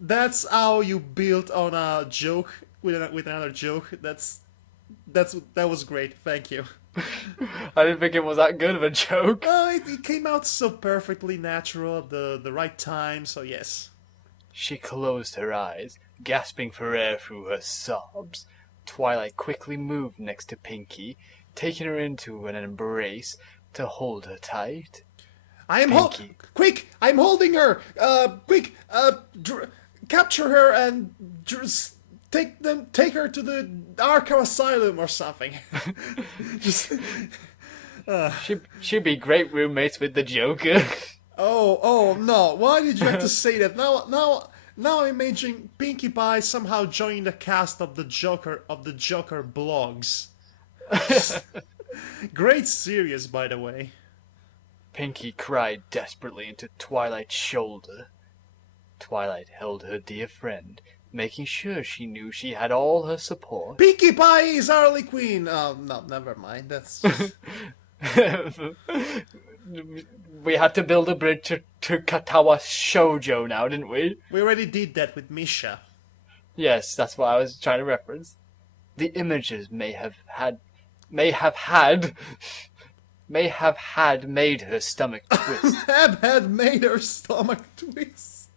That's how you built on a joke with another joke. That was great. Thank you. I didn't think it was that good of a joke. It came out so perfectly natural at the right time. So yes. She closed her eyes, gasping for air through her sobs. Twilight quickly moved next to Pinkie, taking her into an embrace to hold her tight. I am quick! I'm holding her. Quick! Capture her and take her to the Arkham Asylum or something. Just. She'd be great roommates with the Joker. Oh no! Why did you have to say that? Now I'm imagining Pinkie Pie somehow joining the cast of the Joker blogs. Great series, by the way. Pinkie cried desperately into Twilight's shoulder. Twilight held her dear friend, making sure she knew she had all her support. Pinkie Pie is Harley Quinn! Oh, no, never mind. That's just... We had to build a bridge to Katawa Shoujo now, didn't we? We already did that with Misha. Yes, that's what I was trying to reference. The images may have made her stomach twist. had made her stomach twist.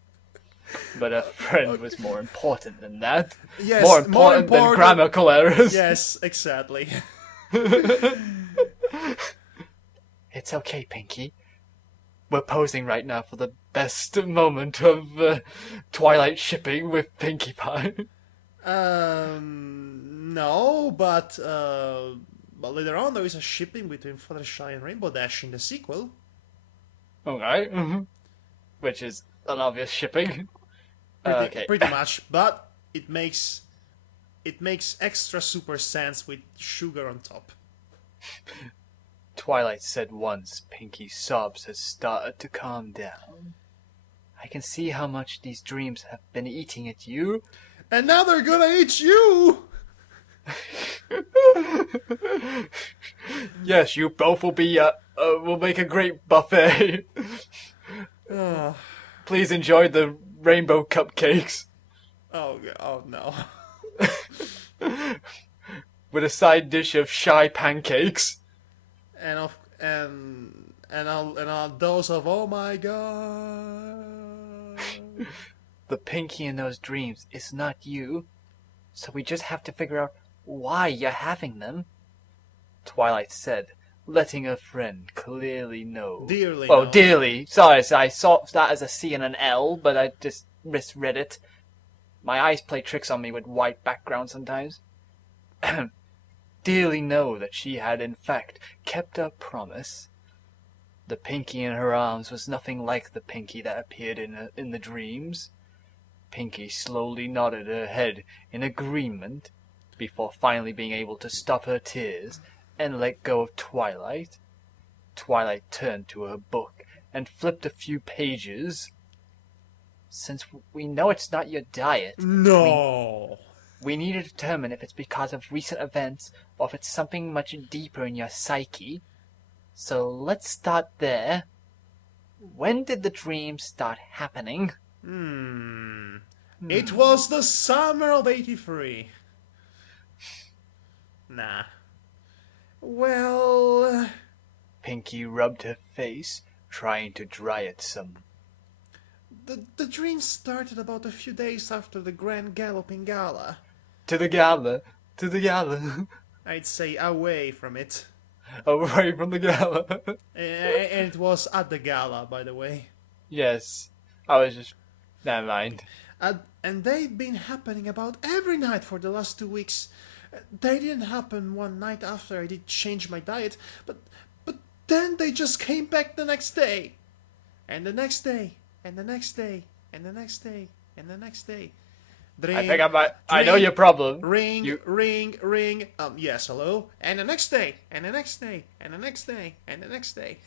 But her friend was more important than that. Yes, more important than grammatical errors. Yes, exactly. It's okay, Pinkie. We're posing right now for the best moment of Twilight shipping with Pinkie Pie. No, but later on there is a shipping between Fluttershy and Rainbow Dash in the sequel. Okay. Mm-hmm. Which is an obvious shipping. Pretty much, but it makes extra super sense with sugar on top. Twilight said once Pinkie's sobs had started to calm down. I can see how much these dreams have been eating at you. And now they're gonna eat you! Yes, you both will be, will make a great buffet. please enjoy the rainbow cupcakes Oh no. with a side dish of shy pancakes. And a dose of oh my god. The Pinkie in those dreams is not you, so we just have to figure out why you're having them, Twilight said, letting her friend clearly know. Dearly. Oh, know. dearly. Sorry, I saw that as a C and an L, but I just misread it. My eyes play tricks on me with white background sometimes. Dearly know that she had in fact kept her promise. The Pinkie in her arms was nothing like the Pinkie that appeared in the dreams. Pinkie slowly nodded her head in agreement before finally being able to stop her tears and let go of Twilight. Twilight turned to her book and flipped a few pages. Since we know it's not your diet, No. we need to determine if it's because of recent events or if it's something much deeper in your psyche. So let's start there. When did the dreams start happening? It was the summer of '83. Nah. Well, Pinkie rubbed her face, trying to dry it some. the dream started about a few days after the Grand Galloping Gala. To the gala, to the gala, I'd say away from it. away from the gala. And it was at the gala, by the way. Yes, I was just... Never mind. And they'd been happening about every night for the last 2 weeks. They didn't happen one night after I did change my diet, but then they just came back the next day. And the next day, and the next day, and the next day, and the next day. I think I know your problem. Ring, ring. Yes, hello. And the next day, and the next day, and the next day, and the next day.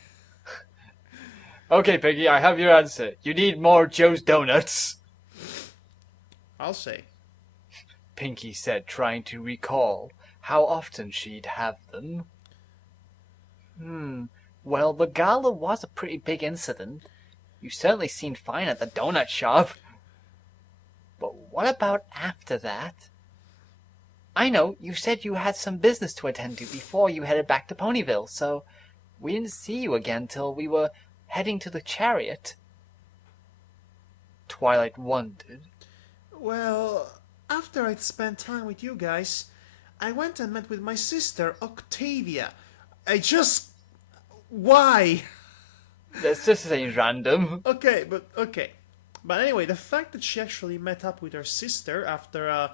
Okay, Pinkie, I have your answer. You need more Joe's Donuts. I'll say. Pinkie said, trying to recall how often she'd have them. Well, the gala was a pretty big incident. You certainly seemed fine at the donut shop. But what about after that? I know, you said you had some business to attend to before you headed back to Ponyville, so we didn't see you again till we were heading to the chariot. Twilight wondered. Well, after I'd spent time with you guys, I went and met with my sister, Octavia. Why? That's just seems random. Okay. But anyway, the fact that she actually met up with her sister after a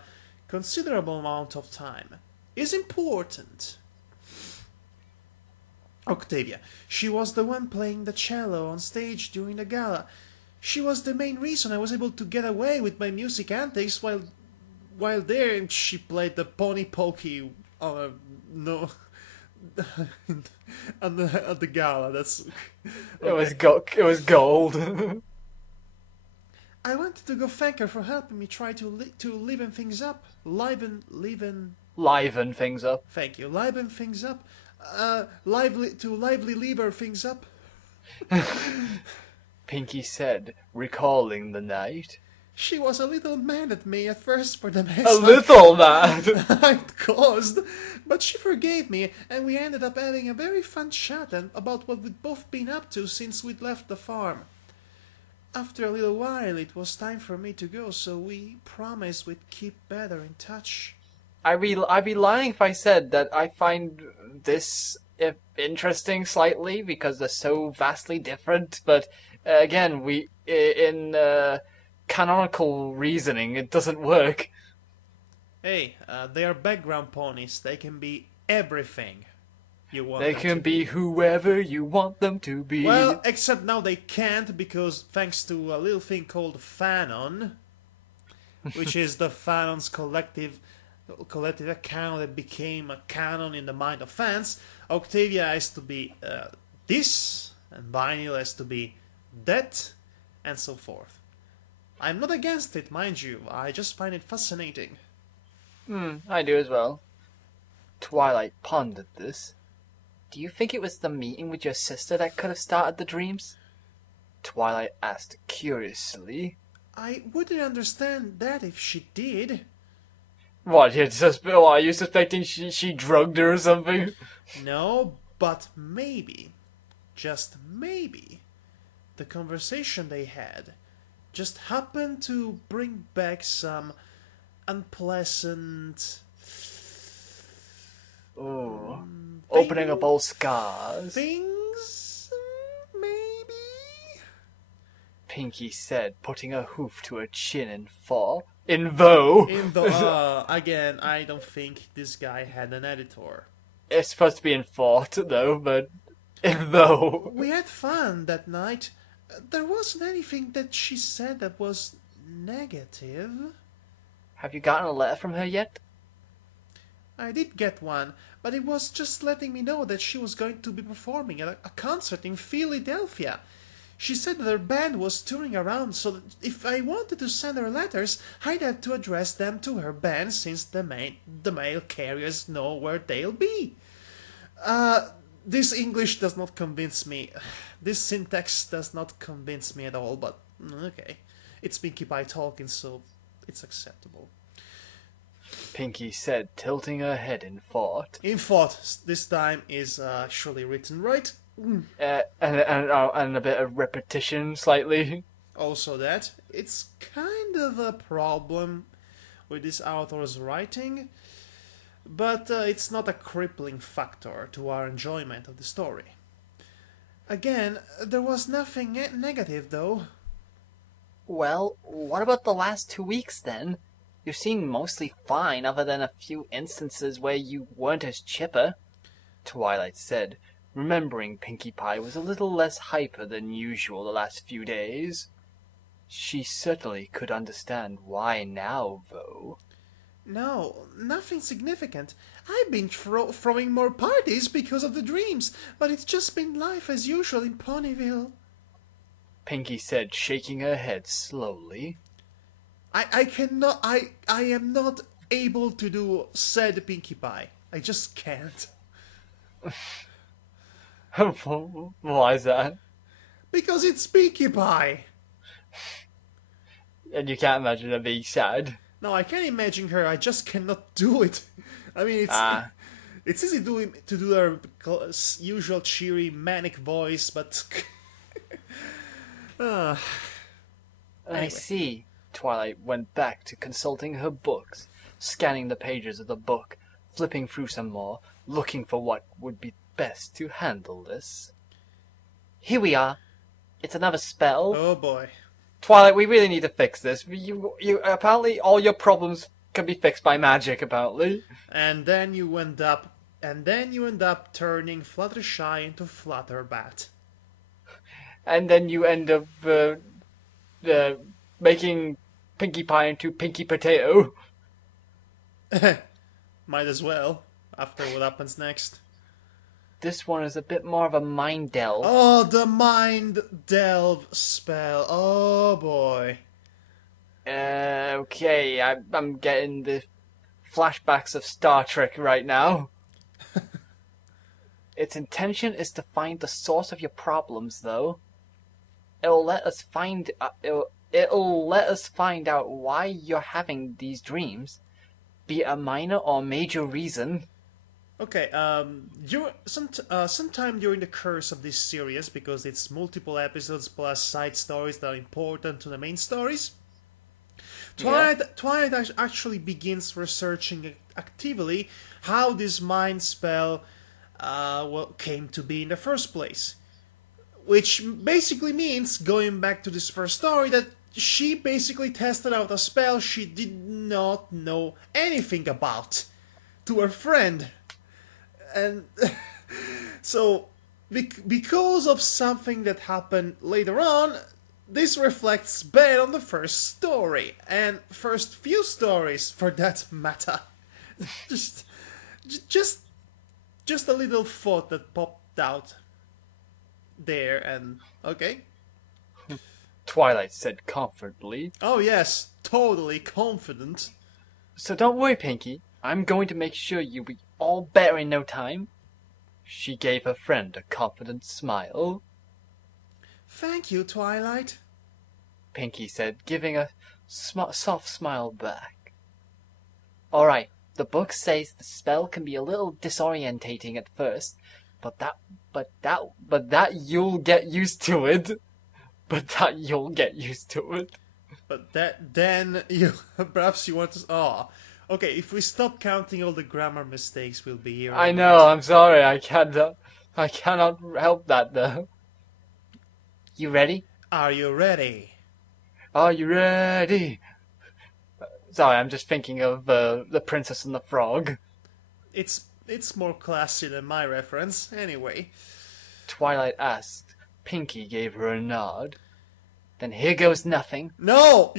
considerable amount of time is important. Octavia, she was the one playing the cello on stage during the gala. She was the main reason I was able to get away with my music antics while there, and she played the pony pokey at the gala. That's okay. It was gold. I wanted to go thank her for helping me try to liven things up, liven. Liven things up. Thank you, liven things up, lively lever things up. Pinkie said, recalling the night. She was a little mad at me at first for the mess A little mad. I'd caused, but she forgave me, and we ended up having a very fun chat about what we'd both been up to since we'd left the farm. After a little while, it was time for me to go, so we promised we'd keep better in touch. I'd be lying if I said that I find this interesting slightly because they're so vastly different. But again, in canonical reasoning, it doesn't work. Hey, they are background ponies. They can be everything you want They them can to be whoever you want them to be. Well, except now they can't because thanks to a little thing called Fanon, which is the Fanon's collective account that became a canon in the mind of fans, Octavia has to be this, and Vinyl has to be that, and so forth. I'm not against it, mind you. I just find it fascinating. I do as well. Twilight pondered this. Do you think it was the meeting with your sister that could have started the dreams? Twilight asked curiously. I wouldn't understand that if she did. What, are you suspecting she drugged her or something? No, but maybe, just maybe, the conversation they had just happened to bring back some unpleasant Ooh. Opening up old scars. things, maybe? Pinkie said, putting her hoof to her chin in Again, I don't think this guy had an editor. It's supposed to be in fought, though, but in though. We had fun that night. There wasn't anything that she said that was negative. Have you gotten a letter from her yet? I did get one, but it was just letting me know that she was going to be performing at a concert in Philadelphia. She said that her band was touring around, so that if I wanted to send her letters, I'd have to address them to her band since the mail carriers know where they'll be. This English does not convince me. This syntax does not convince me at all, but okay. It's Pinkie Pie talking, so it's acceptable. Pinkie said, tilting her head in thought. In thought, this time is surely written right. And a bit of repetition, slightly. Also that, it's kind of a problem with this author's writing, but it's not a crippling factor to our enjoyment of the story. Again, there was nothing negative, though. Well, what about the last 2 weeks, then? You seemed mostly fine, other than a few instances where you weren't as chipper, Twilight said, remembering Pinkie Pie was a little less hyper than usual the last few days. She certainly could understand why now, though. No, nothing significant. I've been throwing more parties because of the dreams, but it's just been life as usual in Ponyville. Pinkie said, shaking her head slowly. I am not able to do said Pinkie Pie. I just can't. Why is that? Because it's Pinkie Pie. And you can't imagine her being sad. No, I can imagine her. I just cannot do it. I mean, it's easy to do her usual cheery manic voice, but I anyway. see. Twilight went back to consulting her books, scanning the pages of the book, flipping through some more, looking for what would be best to handle this. Here we are. It's another spell. Oh boy. Twilight, we really need to fix this. You apparently all your problems can be fixed by magic, apparently. And then you end up turning Fluttershy into Flutterbat. And then you end up making Pinkie Pie into Pinkie Potato. Might as well, after what happens next. This one is a bit more of a mind delve. Oh, the mind delve spell. Oh boy. Okay, I'm getting the flashbacks of Star Trek right now. Its intention is to find the source of your problems, though. It'll let us find out why you're having these dreams, be it a minor or major reason. Okay, sometime during the course of this series, because it's multiple episodes plus side stories that are important to the main stories, Twilight actually begins researching actively how this mind spell came to be in the first place. Which basically means, going back to this first story, that she basically tested out a spell she did not know anything about to her friend. And so, because of something that happened later on, this reflects bad on the first story, and first few stories for that matter. just a little thought that popped out there, and okay. Twilight said confidently. Oh yes, totally confident. So don't worry, Pinkie. I'm going to make sure you'll be all better in no time. She gave her friend a confident smile. Thank you, Twilight. Pinkie said, giving a soft smile back. All right, the book says the spell can be a little disorientating at first, but that you'll get used to it. But then you perhaps you want to. Oh, okay. If we stop counting all the grammar mistakes, we'll be here. I know. I'm sorry. I cannot help that though. You ready? Are you ready? Are you ready? Sorry, I'm just thinking of the Princess and the Frog. It's more classy than my reference. Anyway. Twilight asked. Pinkie gave her a nod. Then here goes nothing. No,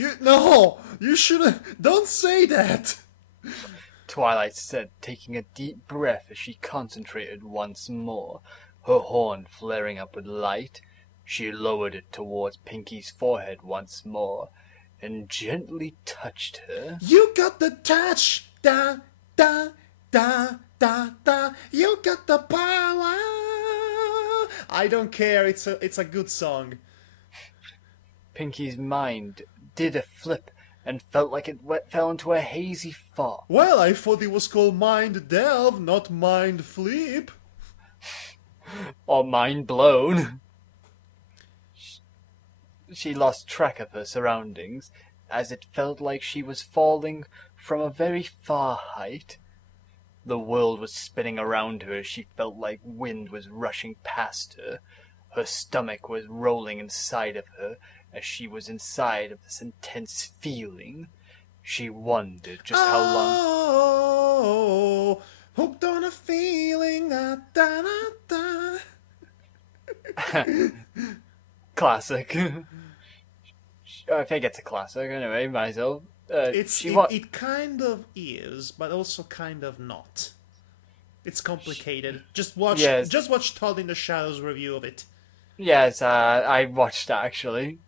you shouldn't. Don't say that. Twilight said, taking a deep breath as she concentrated once more, her horn flaring up with light. She lowered it towards Pinkie's forehead once more, and gently touched her. You got the touch, da da da da da. You got the power. I don't care. It's a good song. Pinkie's mind did a flip and felt like it fell into a hazy fog. Well, I thought it was called Mind Delve, not Mind Flip. Or mind blown. She lost track of her surroundings, as it felt like she was falling from a very far height. The world was spinning around her as she felt like wind was rushing past her. Her stomach was rolling inside of her as she was inside of this intense feeling. She wondered just how long... Oh, hooked on a feeling, da da da da. Classic. I think it's a classic, anyway, myself. It kind of is, but also kind of not. It's complicated. Just watch Todd in the Shadows review of it. Yes, I watched that, actually.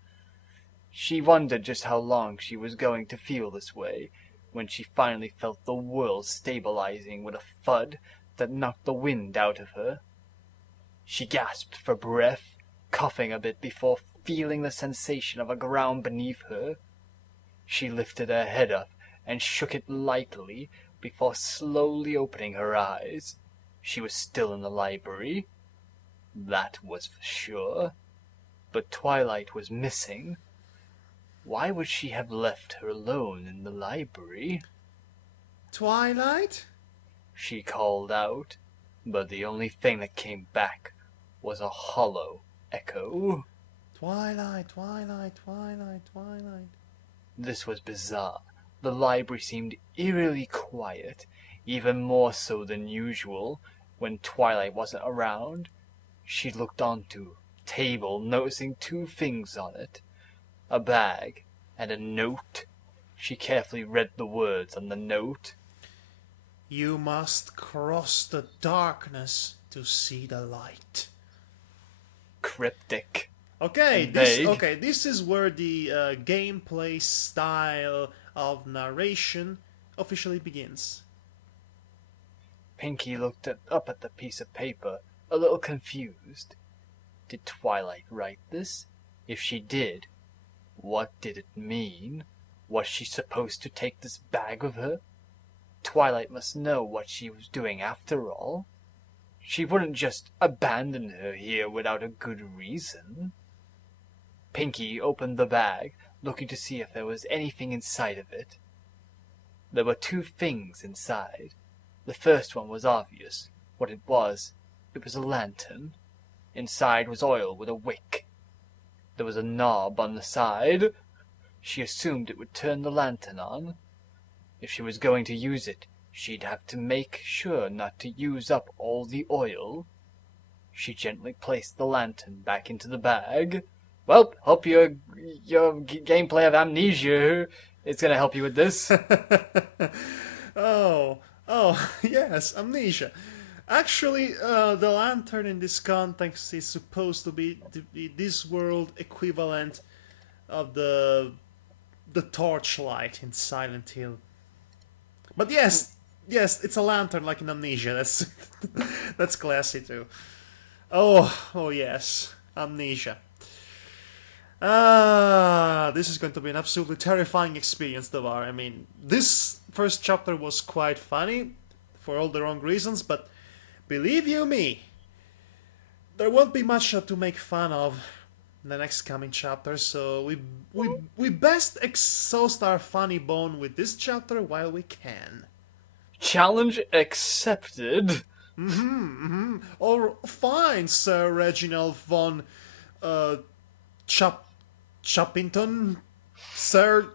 She wondered just how long she was going to feel this way, when she finally felt the world stabilizing with a thud that knocked the wind out of her. She gasped for breath, coughing a bit before feeling the sensation of a ground beneath her. She lifted her head up and shook it lightly before slowly opening her eyes. She was still in the library. That was for sure. But Twilight was missing. Why would she have left her alone in the library? Twilight? She called out, but the only thing that came back was a hollow echo. Twilight, Twilight, Twilight, Twilight. This was bizarre. The library seemed eerily quiet, even more so than usual when Twilight wasn't around. She looked onto a table, noticing two things on it, a bag and a note. She carefully read the words on the note. You must cross the darkness to see the light. Cryptic. Okay, this is where the gameplay style of narration officially begins. Pinkie looked up at the piece of paper, a little confused. Did Twilight write this? If she did, what did it mean? Was she supposed to take this bag with her? Twilight must know what she was doing after all. She wouldn't just abandon her here without a good reason. Pinkie opened the bag, looking to see if there was anything inside of it. There were two things inside. The first one was obvious. What it was a lantern. Inside was oil with a wick. There was a knob on the side. She assumed it would turn the lantern on. If she was going to use it, she'd have to make sure not to use up all the oil. She gently placed the lantern back into the bag. Well, hope your gameplay of Amnesia is going to help you with this. Oh, yes, Amnesia. Actually, the lantern in this context is supposed to be this world equivalent of the torchlight in Silent Hill. But yes, it's a lantern like in Amnesia. That's classy too. Oh yes, Amnesia. This is going to be an absolutely terrifying experience, Devar. I mean, this first chapter was quite funny for all the wrong reasons, but believe you me, there won't be much to make fun of in the next coming chapter, so we best exhaust our funny bone with this chapter while we can. Challenge accepted. Or fine, Sir Reginald von Choppington, Sir.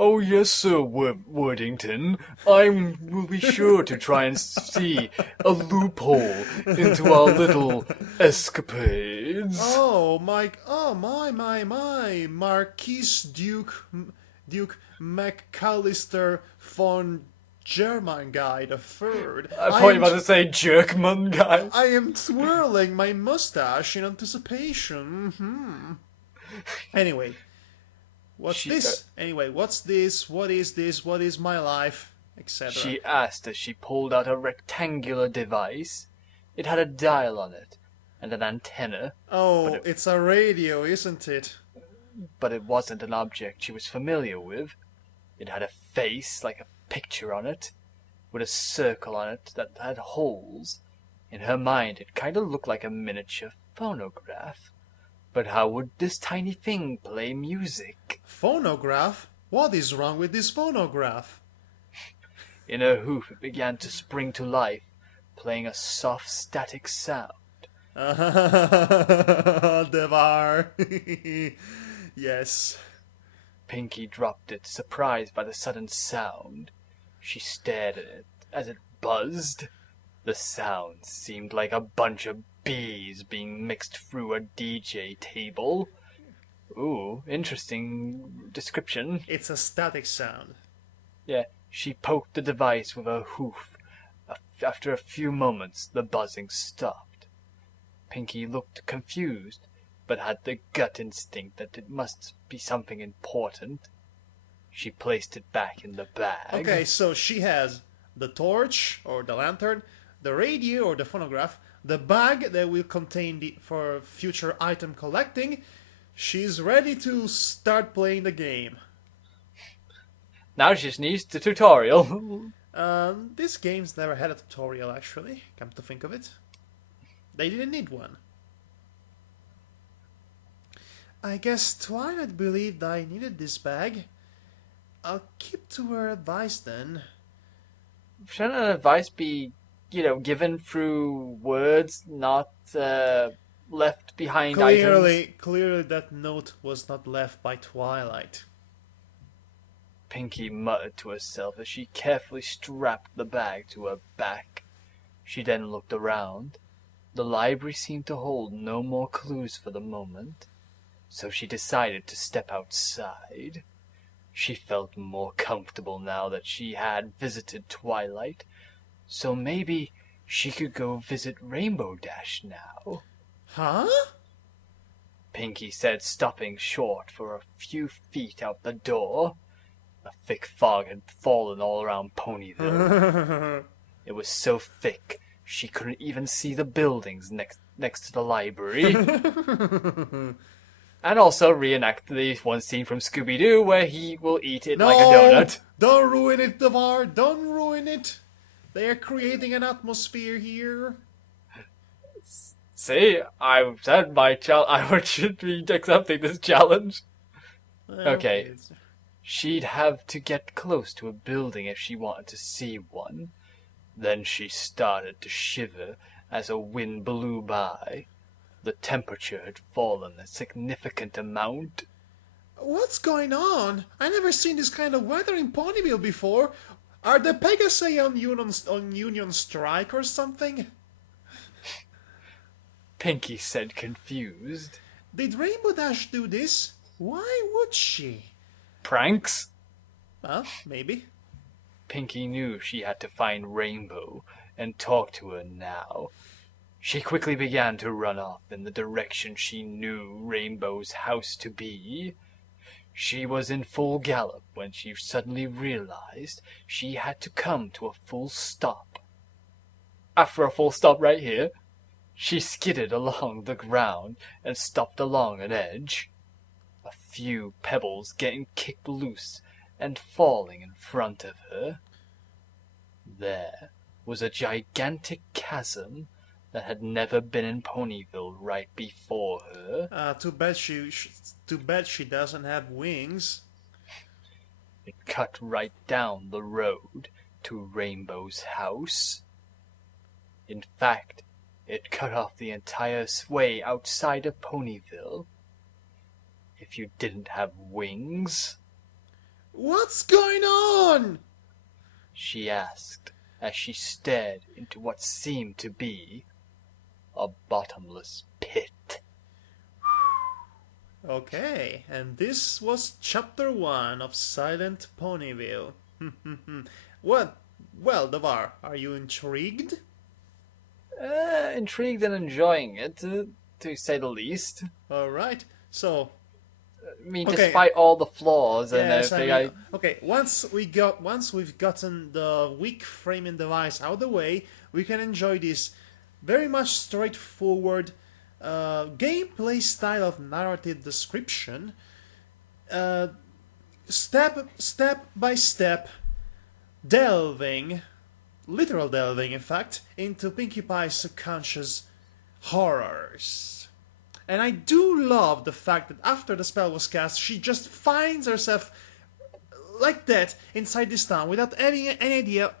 Oh yes, Sir Worthington. I will be sure to try and see a loophole into our little escapades. Oh my, Marquis Duke McAllister von German Guy the Third. I thought you were about to say Jerkman guy. I am twirling my mustache in anticipation. Anyway, what's this? What is this? What is my life? Etc. She asked as she pulled out a rectangular device. It had a dial on it and an antenna. Oh, it's a radio, isn't it? But it wasn't an object she was familiar with. It had a face like a picture on it, with a circle on it that had holes. In her mind, it kind of looked like a miniature phonograph. But how would this tiny thing play music? Phonograph? What is wrong with this phonograph? In her hoof, it began to spring to life, playing a soft static sound. Devar. Yes. Pinkie dropped it, surprised by the sudden sound. She stared at it as it buzzed. The sound seemed like a bunch of bees being mixed through a DJ table. Ooh, interesting description. It's a static sound. Yeah, she poked the device with her hoof. After a few moments, the buzzing stopped. Pinkie looked confused, but had the gut instinct that it must be something important. She placed it back in the bag. Okay, so she has the torch, or the lantern, the radio, or the phonograph, the bag that will contain for future item collecting. She's ready to start playing the game. Now she just needs the tutorial. These games never had a tutorial, actually, come to think of it. They didn't need one. I guess Twilight believed I needed this bag. I'll keep to her advice then. Shouldn't an advice be, given through words, not left behind items? Clearly that note was not left by Twilight. Pinkie muttered to herself as she carefully strapped the bag to her back. She then looked around. The library seemed to hold no more clues for the moment, so she decided to step outside. She felt more comfortable now that she had visited Twilight, so maybe she could go visit Rainbow Dash now. Huh? Pinkie said, stopping short for a few feet out the door. A thick fog had fallen all around Ponyville. It was so thick she couldn't even see the buildings next to the library. And also reenact the one scene from Scooby-Doo where he will eat it like a donut. Don't ruin it, Devar. Don't ruin it. They are creating an atmosphere here. See, I said I should be accepting this challenge. Okay. She'd have to get close to a building if she wanted to see one. Then she started to shiver as a wind blew by. The temperature had fallen a significant amount. What's going on? I never seen this kind of weather in Ponyville before. Are the Pegasi on Union strike or something? Pinkie said, confused. Did Rainbow Dash do this? Why would she? Pranks? Well, maybe. Pinkie knew she had to find Rainbow and talk to her now. She quickly began to run off in the direction she knew Rainbow's house to be. She was in full gallop when she suddenly realized she had to come to a full stop. After a full stop right here, She skidded along the ground and stopped along an edge, a few pebbles getting kicked loose and falling in front of her. There was a gigantic chasm that had never been in Ponyville right before her. Too bad she doesn't have wings. It cut right down the road to Rainbow's house. In fact, it cut off the entire way outside of Ponyville. If you didn't have wings, What's going on? she asked as she stared into what seemed to be a bottomless pit. Okay, and this was chapter 1 of Silent Ponyville. Well, Davar, are you intrigued? Intrigued and enjoying it, to say the least. Alright, so I mean, Okay. despite all the flaws and yes, everything, okay. Once we've gotten the weak framing device out of the way, we can enjoy this very much straightforward gameplay style of narrative description, step by step, literal delving, in fact, into Pinkie Pie's subconscious horrors. And I do love the fact that after the spell was cast, she just finds herself like that inside this town without any idea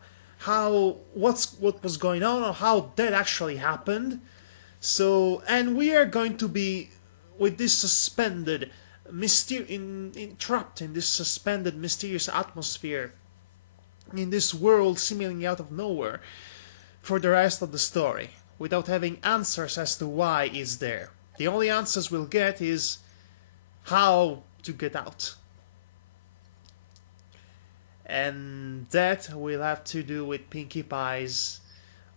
what was going on or how that actually happened. So, and we are going to be with this trapped in this suspended mysterious atmosphere in this world seemingly out of nowhere for the rest of the story without having answers as to why it's there. The only answers we'll get is how to get out. And that will have to do with Pinkie Pie's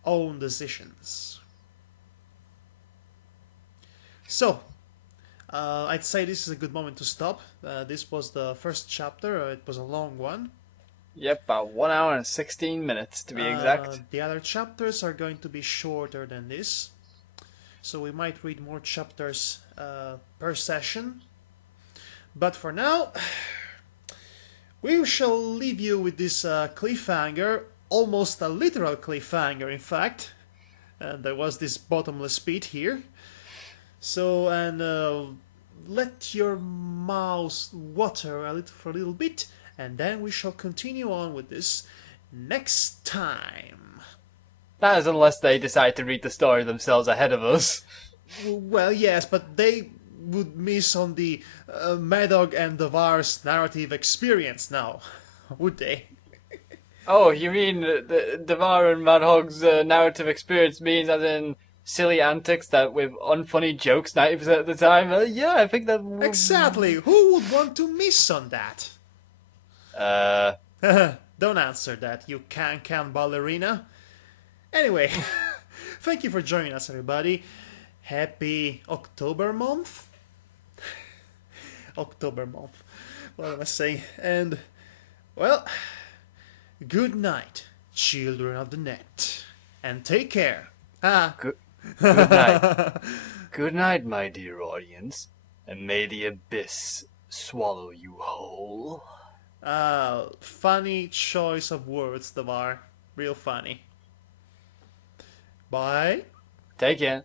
own decisions. So, I'd say this is a good moment to stop. This was the first chapter. It was a long one. yep, about 1 hour and 16 minutes to be exact. The other chapters are going to be shorter than this. So we might read more chapters per session. But for now, we shall leave you with this cliffhanger, almost a literal cliffhanger, in fact. And there was this bottomless pit here. So, and let your mouth water for a little bit, and then we shall continue on with this next time. That is unless they decide to read the story themselves ahead of us. Well, yes, but they would miss on the Madhog and Davar's narrative experience now, would they? Oh, you mean the Devar and Madhog's narrative experience means as in silly antics that with unfunny jokes 90% of the time? Yeah, I think that... Exactly. Who would want to miss on that? Don't answer that, you can ballerina. Anyway, thank you for joining us, everybody. Happy October month? October month. What am I saying? And, well, good night, children of the net. And take care. Good night. Good night, my dear audience. And may the abyss swallow you whole. Funny choice of words, Davar. Real funny. Bye. Take care.